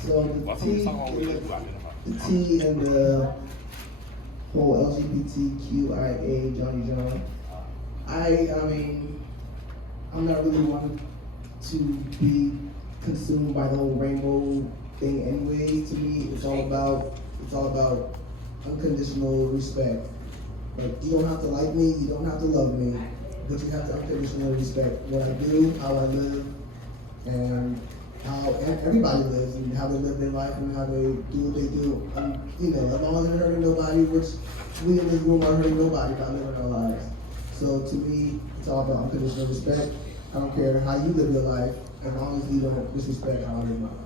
So the T and the whole LGBTQIA Johnny John, I mean, I'm not really one to be consumed by the whole rainbow thing anyways. To me, it's all about unconditional respect. Like, you don't have to like me, you don't have to love me, but you have to unconditionally respect what I do, how I live, and how everybody lives, and how they live their life, and how they do what they do. And, as long as they're hurting nobody, which we in this room are hurting nobody by living our lives. So to me, it's all about unconditional respect. I don't care how you live your life, as long as you don't disrespect how I live my life.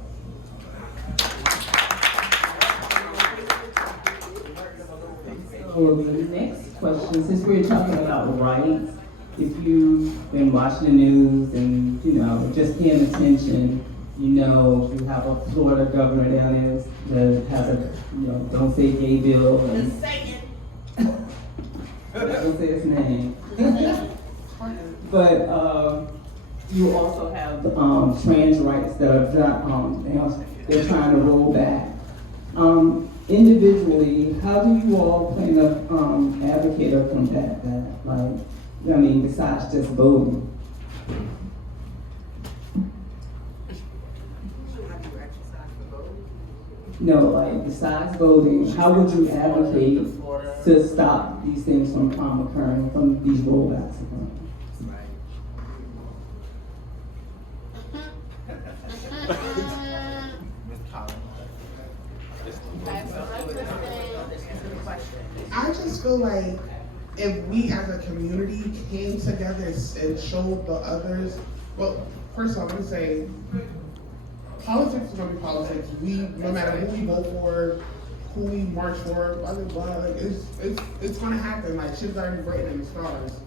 So the next question, since we're talking about rights, if you've been watching the news and, just paying attention, you have a Florida governor down there that has a, don't say gay bill. And, don't say his name. But you also have trans rights that are they're trying to roll back. Individually, how do you all plan to advocate or combat that? Besides just voting. No, besides voting, how would you advocate to stop these things from occurring, from these rollbacks occurring? I just feel like if we as a community came together and showed the others, well, first of all, let me say, politics is gonna be politics. No matter who we vote for, who we march for, blah blah blah, it's gonna happen. Like, shit's already written in the stars.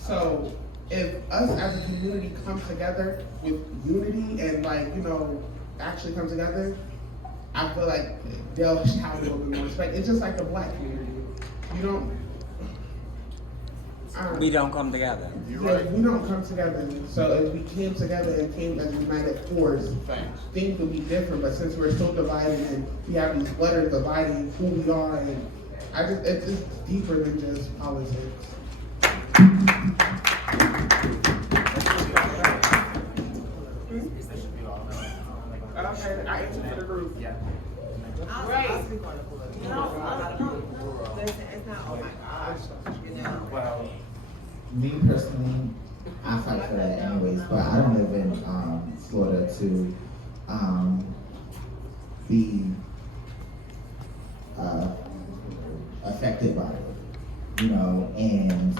So if us as a community come together with unity and actually come together, I feel like they'll have a little bit more respect. It's just like the black community. We don't come together. We don't come together. So if we came together and came as a united force, things would be different. But since we're so divided and we have these letters dividing who we are, and it's just deeper than just politics. Okay, I answered for the group. Yeah. Right. Well, me personally, I fight for that anyways, but I don't live in Florida to be affected by it, and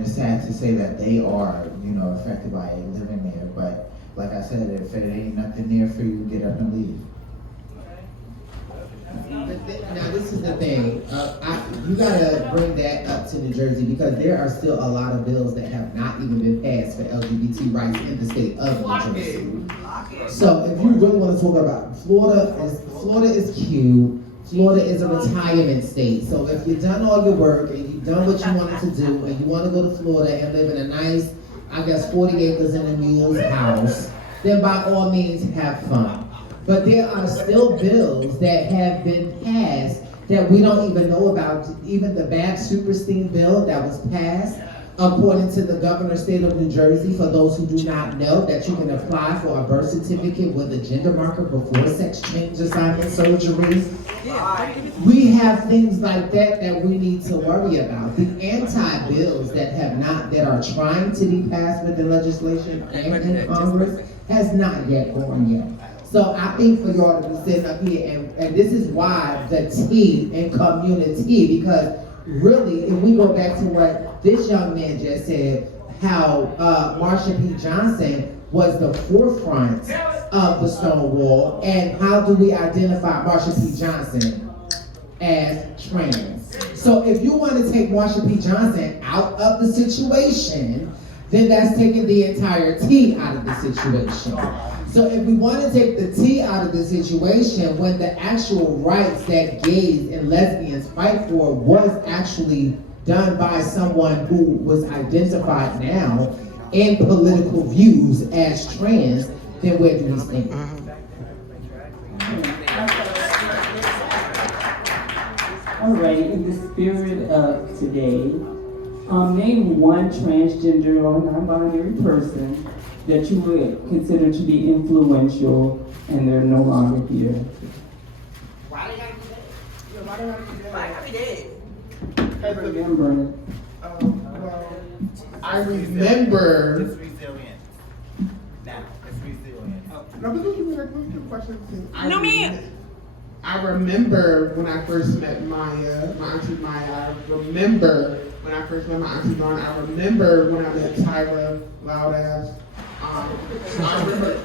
it's sad to say that they are, affected by it living there, but like I said, if it ain't nothing there for you, get up and leave. Now this is the thing, you gotta bring that up to New Jersey, because there are still a lot of bills that have not even been passed for LGBT rights in the state of New Jersey. So if you really want to talk about Florida is cute. Florida is a retirement state. So if you've done all your work and you've done what you wanted to do and you want to go to Florida and live in a nice, 40 acres in a mule's house, then by all means have fun. But there are still bills that have been passed that we don't even know about. Even the Bab Superstein bill that was passed According to the governor's state of New Jersey, for those who do not know, that you can apply for a birth certificate with a gender marker before sex change assignment surgery. We have things like that that we need to worry about. The anti-bills that are trying to be passed within legislation and in Congress has not yet gone yet. So I think for y'all to be sitting up here, and this is why the T in community, because really, if we go back to what this young man just said, how Marsha P. Johnson was the forefront of the Stonewall, and how do we identify Marsha P. Johnson as trans? So if you want to take Marsha P. Johnson out of the situation, then that's taking the entire T out of the situation. So if we want to take the T out of the situation, when the actual rights that gays and lesbians fight for was actually done by someone who was identified now in political views as trans, then where do we stand? All right, in the spirit of today, name one transgender or non-binary person that you would consider to be influential and they're no longer here. Why they gotta be dead? Yeah, why they gotta be dead? Remember. Well, I remember. It's resilient. Now, it's resilient. No, but you were the question. No, man. I remember when I first met Maya, my auntie Maya. I remember when I first met my auntie Dawn. I remember when I met Tyra Loudass. I remember.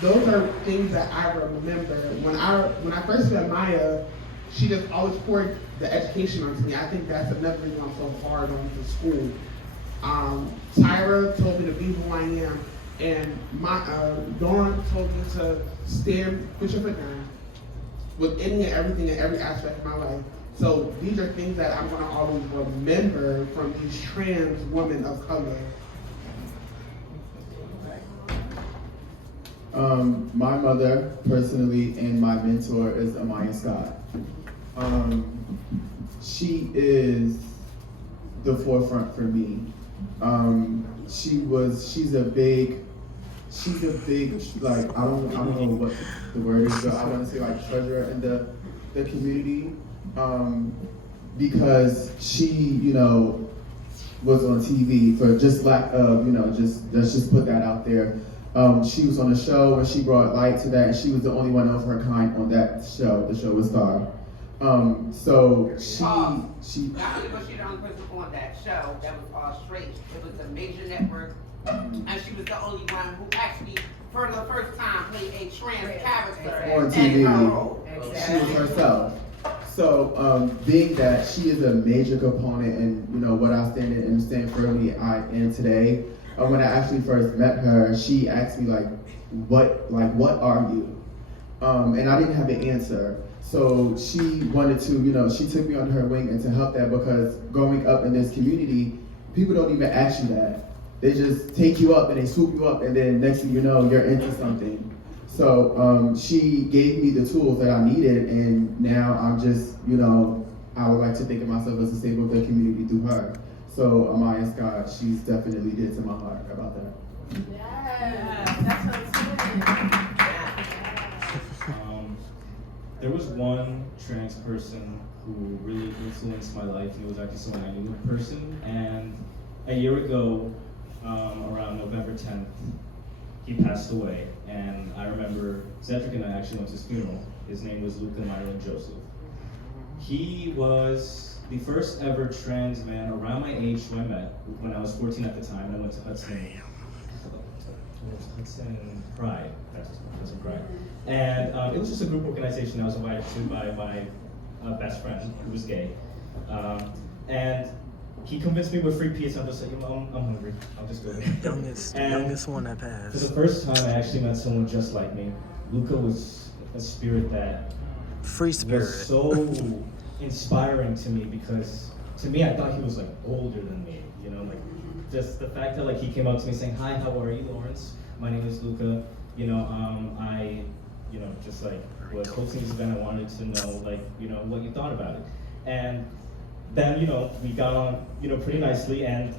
Those are things that I remember. When I first met Maya, she just always poured the education onto me. I think that's another reason I'm so hard on the school. Tyra told me to be who I am, and Dawn told me to stand, put your foot down, with any and everything in every aspect of my life. So these are things that I'm gonna always remember from these trans women of color. My mother, personally, and my mentor is Amaya Scott. She is the forefront for me. She's a big, like, I don't know what the word is, but I want to say like treasurer in the community, because she, was on TV for just lack of, let's just put that out there. She was on a show and she brought light to that, and she was the only one of her kind on that show. The show was Star. So she. Now, she was the only person on that show that was all straight. It was a major network, and she was the only one who actually, for the first time, played a trans character on TV. She was herself. So, being that she is a major component in, what I stand in and stand firmly I am today. When I actually first met her, she asked me what are you? And I didn't have an answer. So she wanted to, she took me on her wing and to help that, because growing up in this community, people don't even ask you that. They just take you up and they swoop you up, and then next thing you know, you're into something. So she gave me the tools that I needed, and now I'm just, I would like to think of myself as a staple of the community through her. So Amaya Scott, she's definitely dear to my heart about that. Yeah, that's what's There was one trans person who really influenced my life, and it was actually someone I knew in person. And a year ago, around November 10th, he passed away. And I remember Cedric and I actually went to his funeral. His name was Luca Myron Joseph. He was the first ever trans man around my age who I met when I was 14 at the time, and I went to Hudson Pride. Hudson Pride. And it was just a group organization I was invited to by my best friend who was gay. And he convinced me with free pizza. I'm just like, I'm hungry. I'll just go there. Youngest one that passed. For the first time, I actually met someone just like me. Luca was a spirit that was so inspiring to me, because to me, I thought he was older than me. Just the fact that he came up to me saying, "Hi, how are you, Lawrence? My name is Luca. I just was hosting this event. I wanted to know what you thought about it." And then we got on pretty nicely, and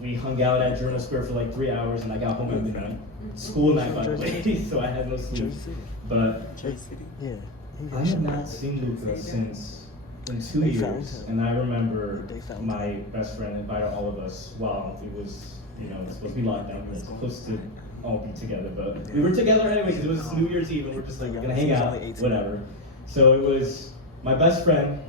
we hung out at Journal Square for like 3 hours, and I got home at midnight. School night, by the way, so I had no sleep. But I have not seen Luca since in 2 years, and I remember my best friend invited all of us while it was, it was supposed to be locked down. We were supposed to all be together, but we were together anyway because it was New Year's Eve, and we're just like, we're gonna hang out, whatever. So it was my best friend's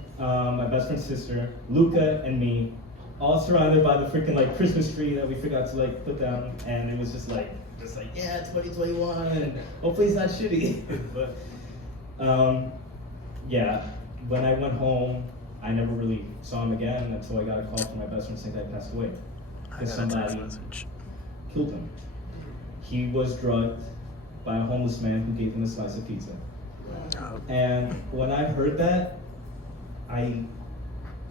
sister, Luca, and me, all surrounded by the freaking like Christmas tree that we forgot to like put down, and it was just like yeah, 2021, and hopefully it's not shitty. But yeah, when I went home, I never really saw him again until I got a call from my best friend saying that he passed away because somebody killed him. He was drugged by a homeless man who gave him a slice of pizza. And when I heard that,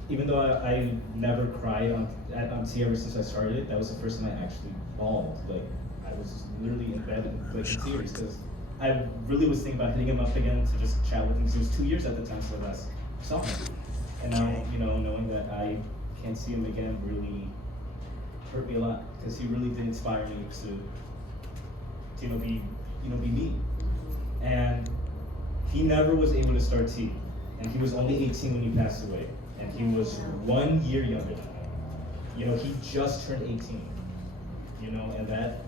even though I never cried on TV ever since I started, that was the first time I actually bawled. Like, I was literally in bed like in tears because I really was thinking about hitting him up again to just chat with him because it was 2 years at the time since I last saw him. And now, knowing that I can't see him again really hurt me a lot because he really did inspire me to be me. And he never was able to start T, and he was only 18 when he passed away, and he was 1 year younger than me. He just turned 18, and that,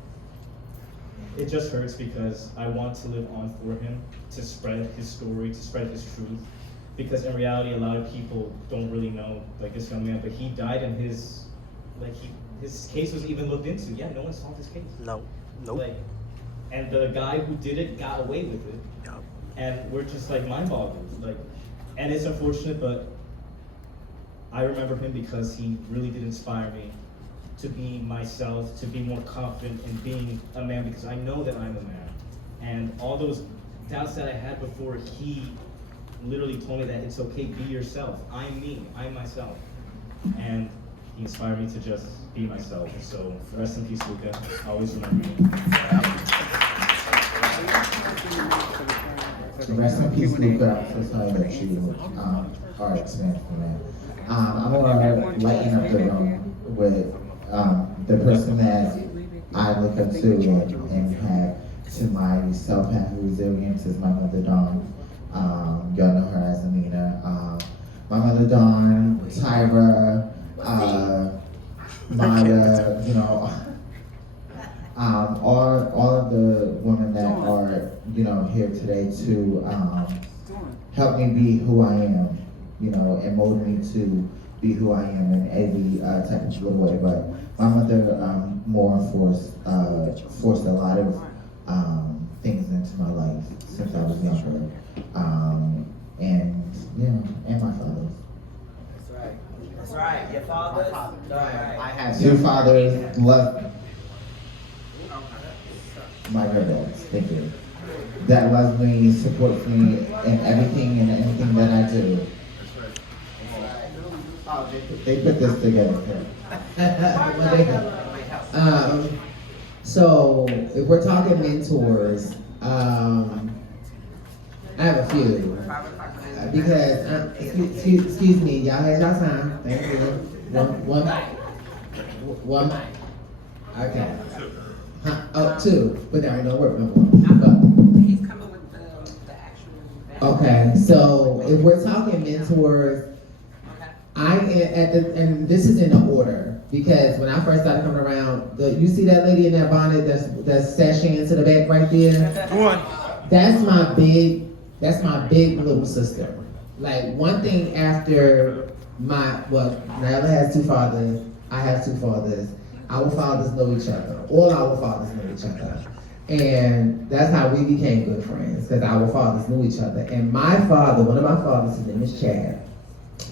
it just hurts because I want to live on for him, to spread his story, to spread his truth, because in reality, a lot of people don't really know, like, this young man, but he died in his case was even looked into. Yeah, no one solved his case. Nope. And the guy who did it got away with it. Yep. And we're just like mind-boggled. And it's unfortunate, but I remember him because he really did inspire me to be myself, to be more confident in being a man, because I know that I'm a man. And all those doubts that I had before, he literally told me that it's okay, be yourself. I'm me, I'm myself. And he inspired me to just be myself. So rest in peace, Luca. I always remember you. Rest in peace, Luca. I'm so sorry that you are experiencing that. I'm gonna lighten up the room with the person that I look up to and have to my self-path resilience is my mother Dawn. Y'all know her as Amina. My mother Dawn, Tyra, Maya, all of the women that are, here today to help me be who I am, and mold me to be who I am in every type of little way. But my mother more forced a lot of things into my life since I was younger, and my father. That's right. Your father. Right. I have two fathers. Love my dads. Thank you. That loves me, supports me in everything and anything that I do. They put this together. So if we're talking mentors, I have a few. Because, excuse me, y'all had y'all time. Thank you. One. Okay. Oh, two. But that ain't no work no more. He's coming with the actual. Okay, so if we're talking mentors, and this is in the order, because when I first started coming around, you see that lady in that bonnet that's sashaying into the back right there? Go on. That's my big little sister. Like, one thing after Nyla has two fathers, I have two fathers. Our fathers know each other. All our fathers know each other. And that's how we became good friends, because our fathers knew each other. And my father, one of my fathers, his name is Chad.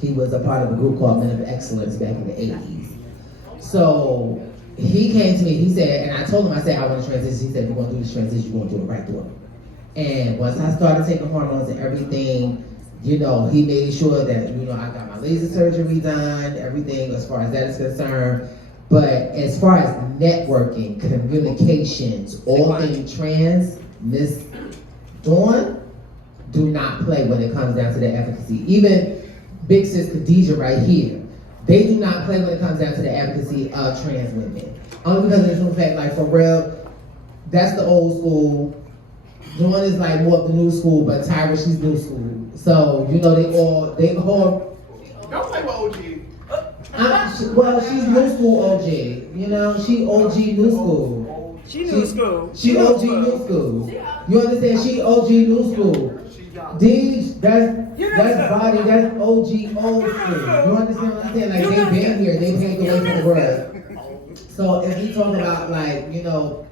He was a part of a group called Men of Excellence back in the 80s. So he came to me, he said, and I told him, I said, I want to transition. He said, we're going to do this transition, you're going to do it right through it. And once I started taking hormones and everything, he made sure that, I got my laser surgery done, everything as far as that is concerned. But as far as networking, communications, all things trans, Miss Dawn, do not play when it comes down to the efficacy. Even Big Sis Khadijah right here, they do not play when it comes down to the advocacy of trans women. Only because of the simple fact, like for real, that's the old school. Joan is like more of the new school, but Tyra, she's new school. So, you know, they all. Don't play with OG. Well, she's new school OG. You know, she OG new school. She new school. She OG new school. You understand? She OG new school. Deej, that's body, that's OG old school. You understand what I'm saying? Like they been here, they paved the way for the world. So if we talk about like, you know,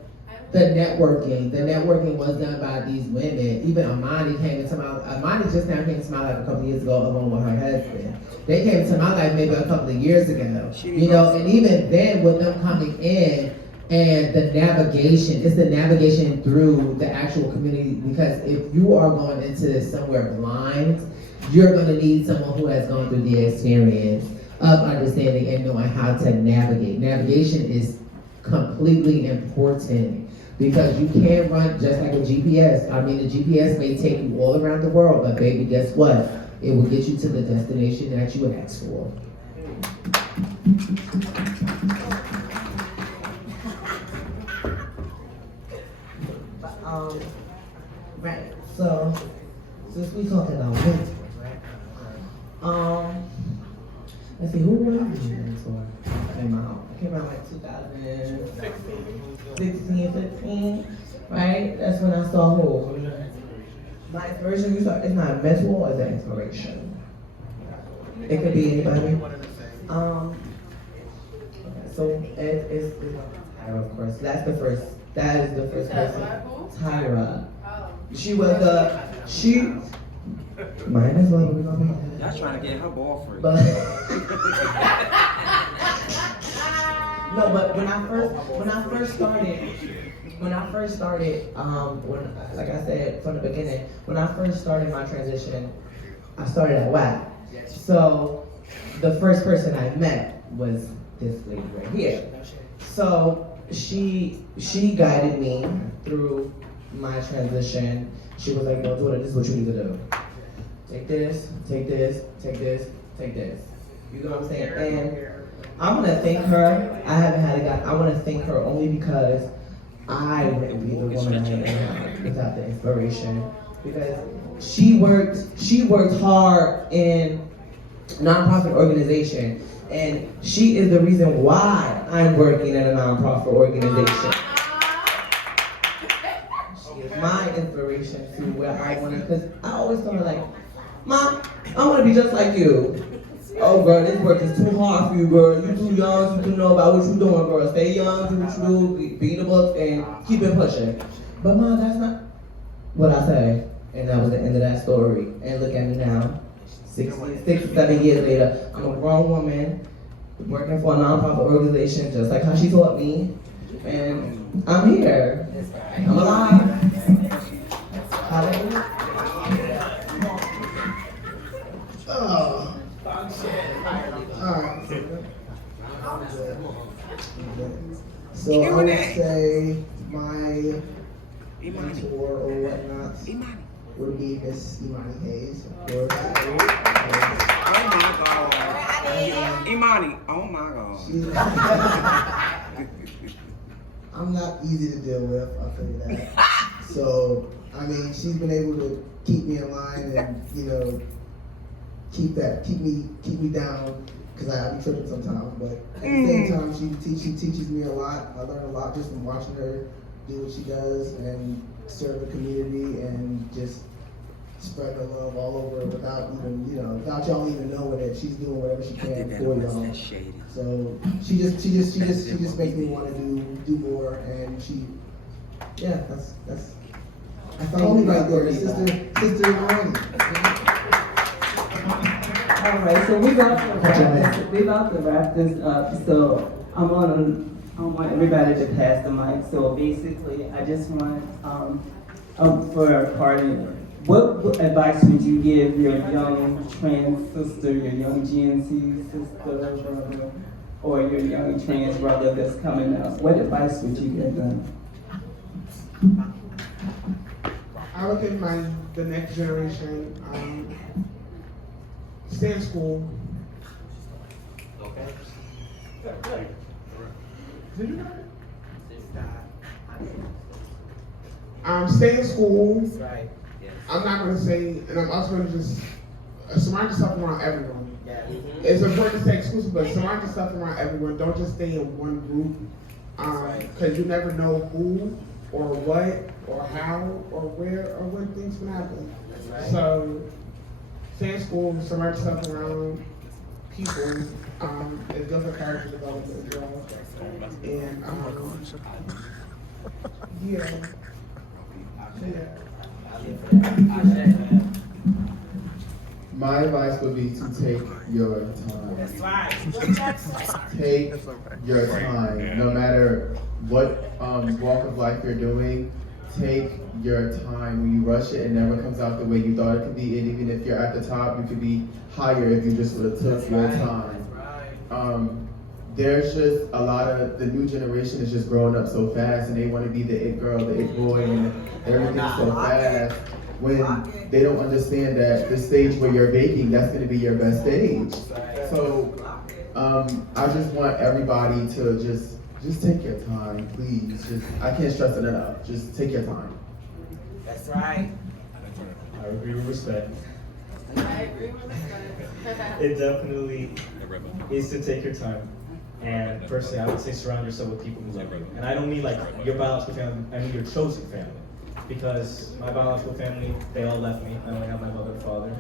the networking was done by these women. Even Amani just now came into my life a couple of years ago along with her husband. They came into my life maybe a couple of years ago. You know, and even then with them coming in, and the navigation, it's the navigation through the actual community, because if you are going into somewhere blind, you're gonna need someone who has gone through the experience of understanding and knowing how to navigate. Navigation is completely important because you can't run just like a GPS. I mean, the GPS may take you all around the world, but baby, guess what? It will get you to the destination that you asked for. Right. So since we talking about mentors, right? Let's see, who were I mentor? I came out like 2016, 15, right? That's when I saw who. My inspiration, it's not a mentor, it's an inspiration. It could be anybody. So it's Tyra, of course. That is the first person. Tyra. She was might as well be my Y'all trying to get her boyfriend. But no, but when I first started, like I said from the beginning, when I first started my transition, I started at WAC. So the first person I met was this lady right here. So she guided me through my transition. She was like, no, daughter, this is what you need to do. Take this, take this, take this, take this. You know what I'm saying? And I want to thank her. I haven't had a guy. I want to thank her only because I wouldn't be the woman I am without the inspiration. Because she worked hard in nonprofit organization, and she is the reason why I'm working in a nonprofit organization. She is my inspiration to where I want to, because I always told her like, Mom, I want to be just like you. Oh girl, this work is too hard for you, girl. You too young, you do know about what you're doing, girl. Stay young, do what you do, be the books, and keep it pushing. But Mom, that's not what I say. And that was the end of that story. And look at me now. 6 to 7 years later, I'm a grown woman working for a nonprofit organization just like how she taught me. And I'm here. I'm alive. Hallelujah. Oh. Alright. So I would say my mentor or whatnot would be Miss Imani Hayes, of course. Oh my God. Imani, oh my God. I'm not easy to deal with, I'll tell you that. So, I mean, she's been able to keep me in line and, you know, keep me down, because I be tripping sometimes. But at the same time, she teaches me a lot. I learn a lot just from watching her do what she does and serve the community and just spread the love all over without even, you know, without y'all even knowing that she's doing whatever she can for y'all. So she just makes me want to do more, and that's found me right there, Sister Imani. All right, so we're about to wrap this up. So I want everybody to pass the mic. So basically, I just want for a party. What advice would you give your young trans sister, your young GNC sister, brother, or your young trans brother that's coming out? What advice would you give them? I would think the next generation, stay in school, Did you got it? Stay in school. That's right. Yes. I'm not gonna say, and I'm also gonna just surround yourself around everyone. Yeah. It's important to stay exclusive, but surround yourself around everyone. Don't just stay in one group, because you never know who or what or how or where or when things can happen. That's right. So stay in school, surround yourself around people. It's good for character development as well. And My advice would be to take your time. That's right. Take your time, no matter what walk of life you're doing. Take your time. When you rush it, it never comes out the way you thought it could be. And even if you're at the top, you could be higher if you just would have took your time. There's just a lot of, the new generation is just growing up so fast, and they want to be the it girl, the it boy, and everything's so fast. When they don't understand that the stage where you're baking, that's going to be your best stage. So I just want everybody to just take your time, please. I can't stress it enough. Just take your time. That's right. I agree with respect. I agree with respect. It definitely is to take your time. And personally, I would say surround yourself with people who love you. And I don't mean like your biological family, I mean your chosen family. Because my biological family, they all left me. I only have my mother and father.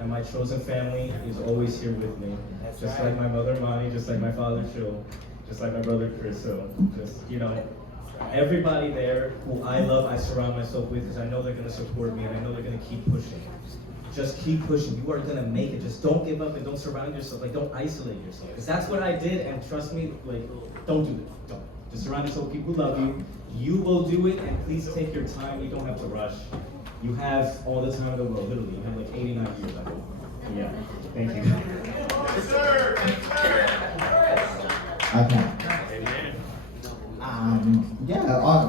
And my chosen family is always here with me. Just like my mother, Mommy, just like my father, Phil, just like my brother, Chris. So just, everybody there who I love, I surround myself with because I know they're going to support me and I know they're going to keep pushing. Just keep pushing. You are going to make it. Just don't give up and don't surround yourself. Don't isolate yourself. Because that's what I did, and trust me, don't do it. Don't. Just surround yourself with people who love you. You will do it, and please take your time. You don't have to rush. You have all the time in the world, literally. You have 89 years, I think. Yeah. Thank you. Yes, sir. Yes, sir. Okay.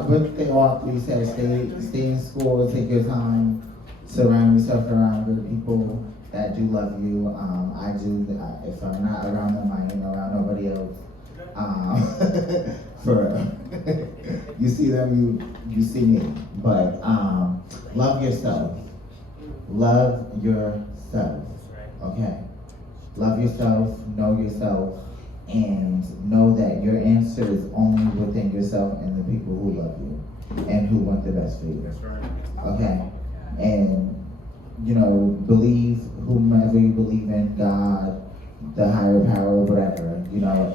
What they all three said, stay in school, take your time, surround yourself around good people that do love you. I do. If I'm not around them, I ain't around nobody else. You see them, you see me. But love yourself. Love yourself. Okay. Love yourself. Know yourself. And know that your answer is only within yourself and the people who love you and who want the best for you. That's right. Okay? And, believe whomever you believe in, God, the higher power, whatever,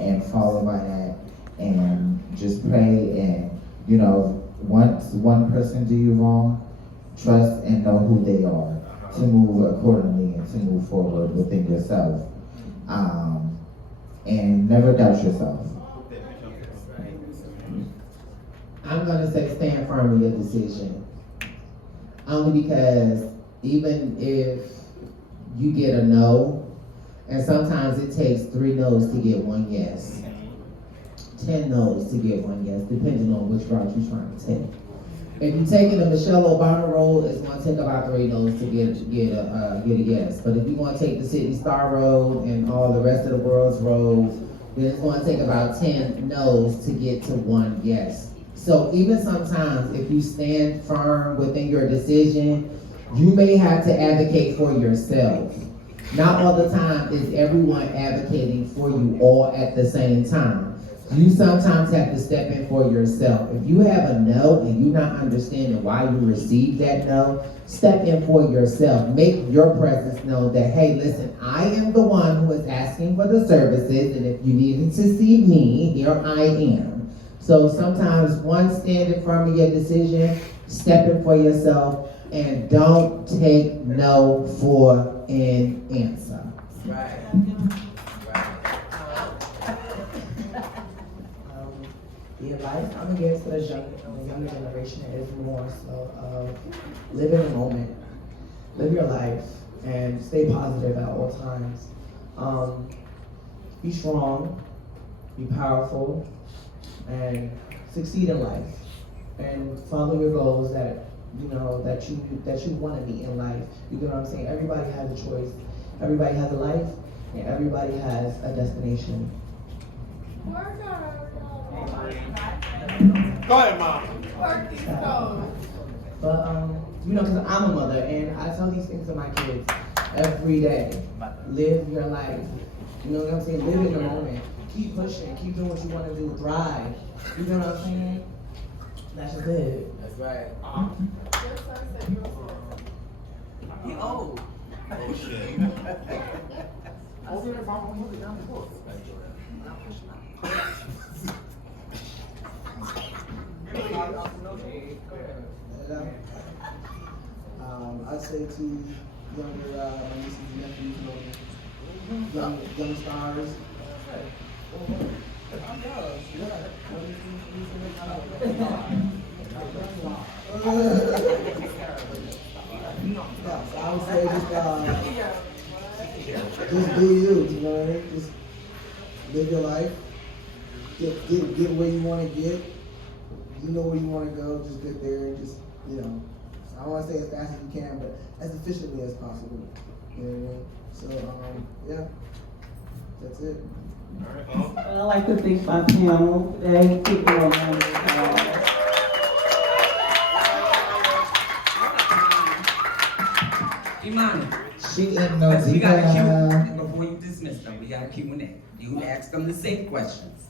and follow by that and just pray. And, once one person do you wrong, trust and know who they are to move accordingly and to move forward within yourself. And never doubt yourself. I'm gonna say stand firm in your decision. Only because even if you get a no, and sometimes it takes 3 no's to get 1 yes. 10 no's to get 1 yes, depending on which route you're trying to take. If you're taking the Michelle Obama road, it's gonna take about 3 no's to get a yes. But if you want to take the Sydney Star road and all the rest of the world's roads, then it's gonna take about 10 no's to get to 1 yes. So even sometimes if you stand firm within your decision, you may have to advocate for yourself. Not all the time is everyone advocating for you all at the same time. You sometimes have to step in for yourself. If you have a no and you're not understanding why you received that no, step in for yourself. Make your presence know that, hey, listen, I am the one who is asking for the services, and if you needed to see me, here I am. So sometimes standing firm in your decision, step in for yourself, and don't take no for an answer. Right. The advice I'm gonna give to the younger generation is more so of live in the moment, live your life, and stay positive at all times. Be strong, be powerful, and succeed in life, and follow your goals that you want to meet in life. You get what I'm saying? Everybody has a choice. Everybody has a life, and everybody has a destination. Go ahead, Mom. But you know, because I'm a mother and I tell these things to my kids every day. Live your life. You know what I'm saying? Live in the moment. Keep pushing. Keep doing what you want to do. Thrive. You know what I'm saying? That's just it. That's right. He old. Oh shit. I'd say to younger nieces and nephews, young stars. I would say just do you know what I mean? Just live your life. Get where you want to get. You know where you want to go, just get there and just, you know, I don't want to say as fast as you can, but as efficiently as possible. You know what I mean? So, yeah, that's it. I'd like to thank my panel today, people around the house. Imani, She ain't no we got a diva. cue before you dismiss them. We got a cue in there. You ask them the safe questions.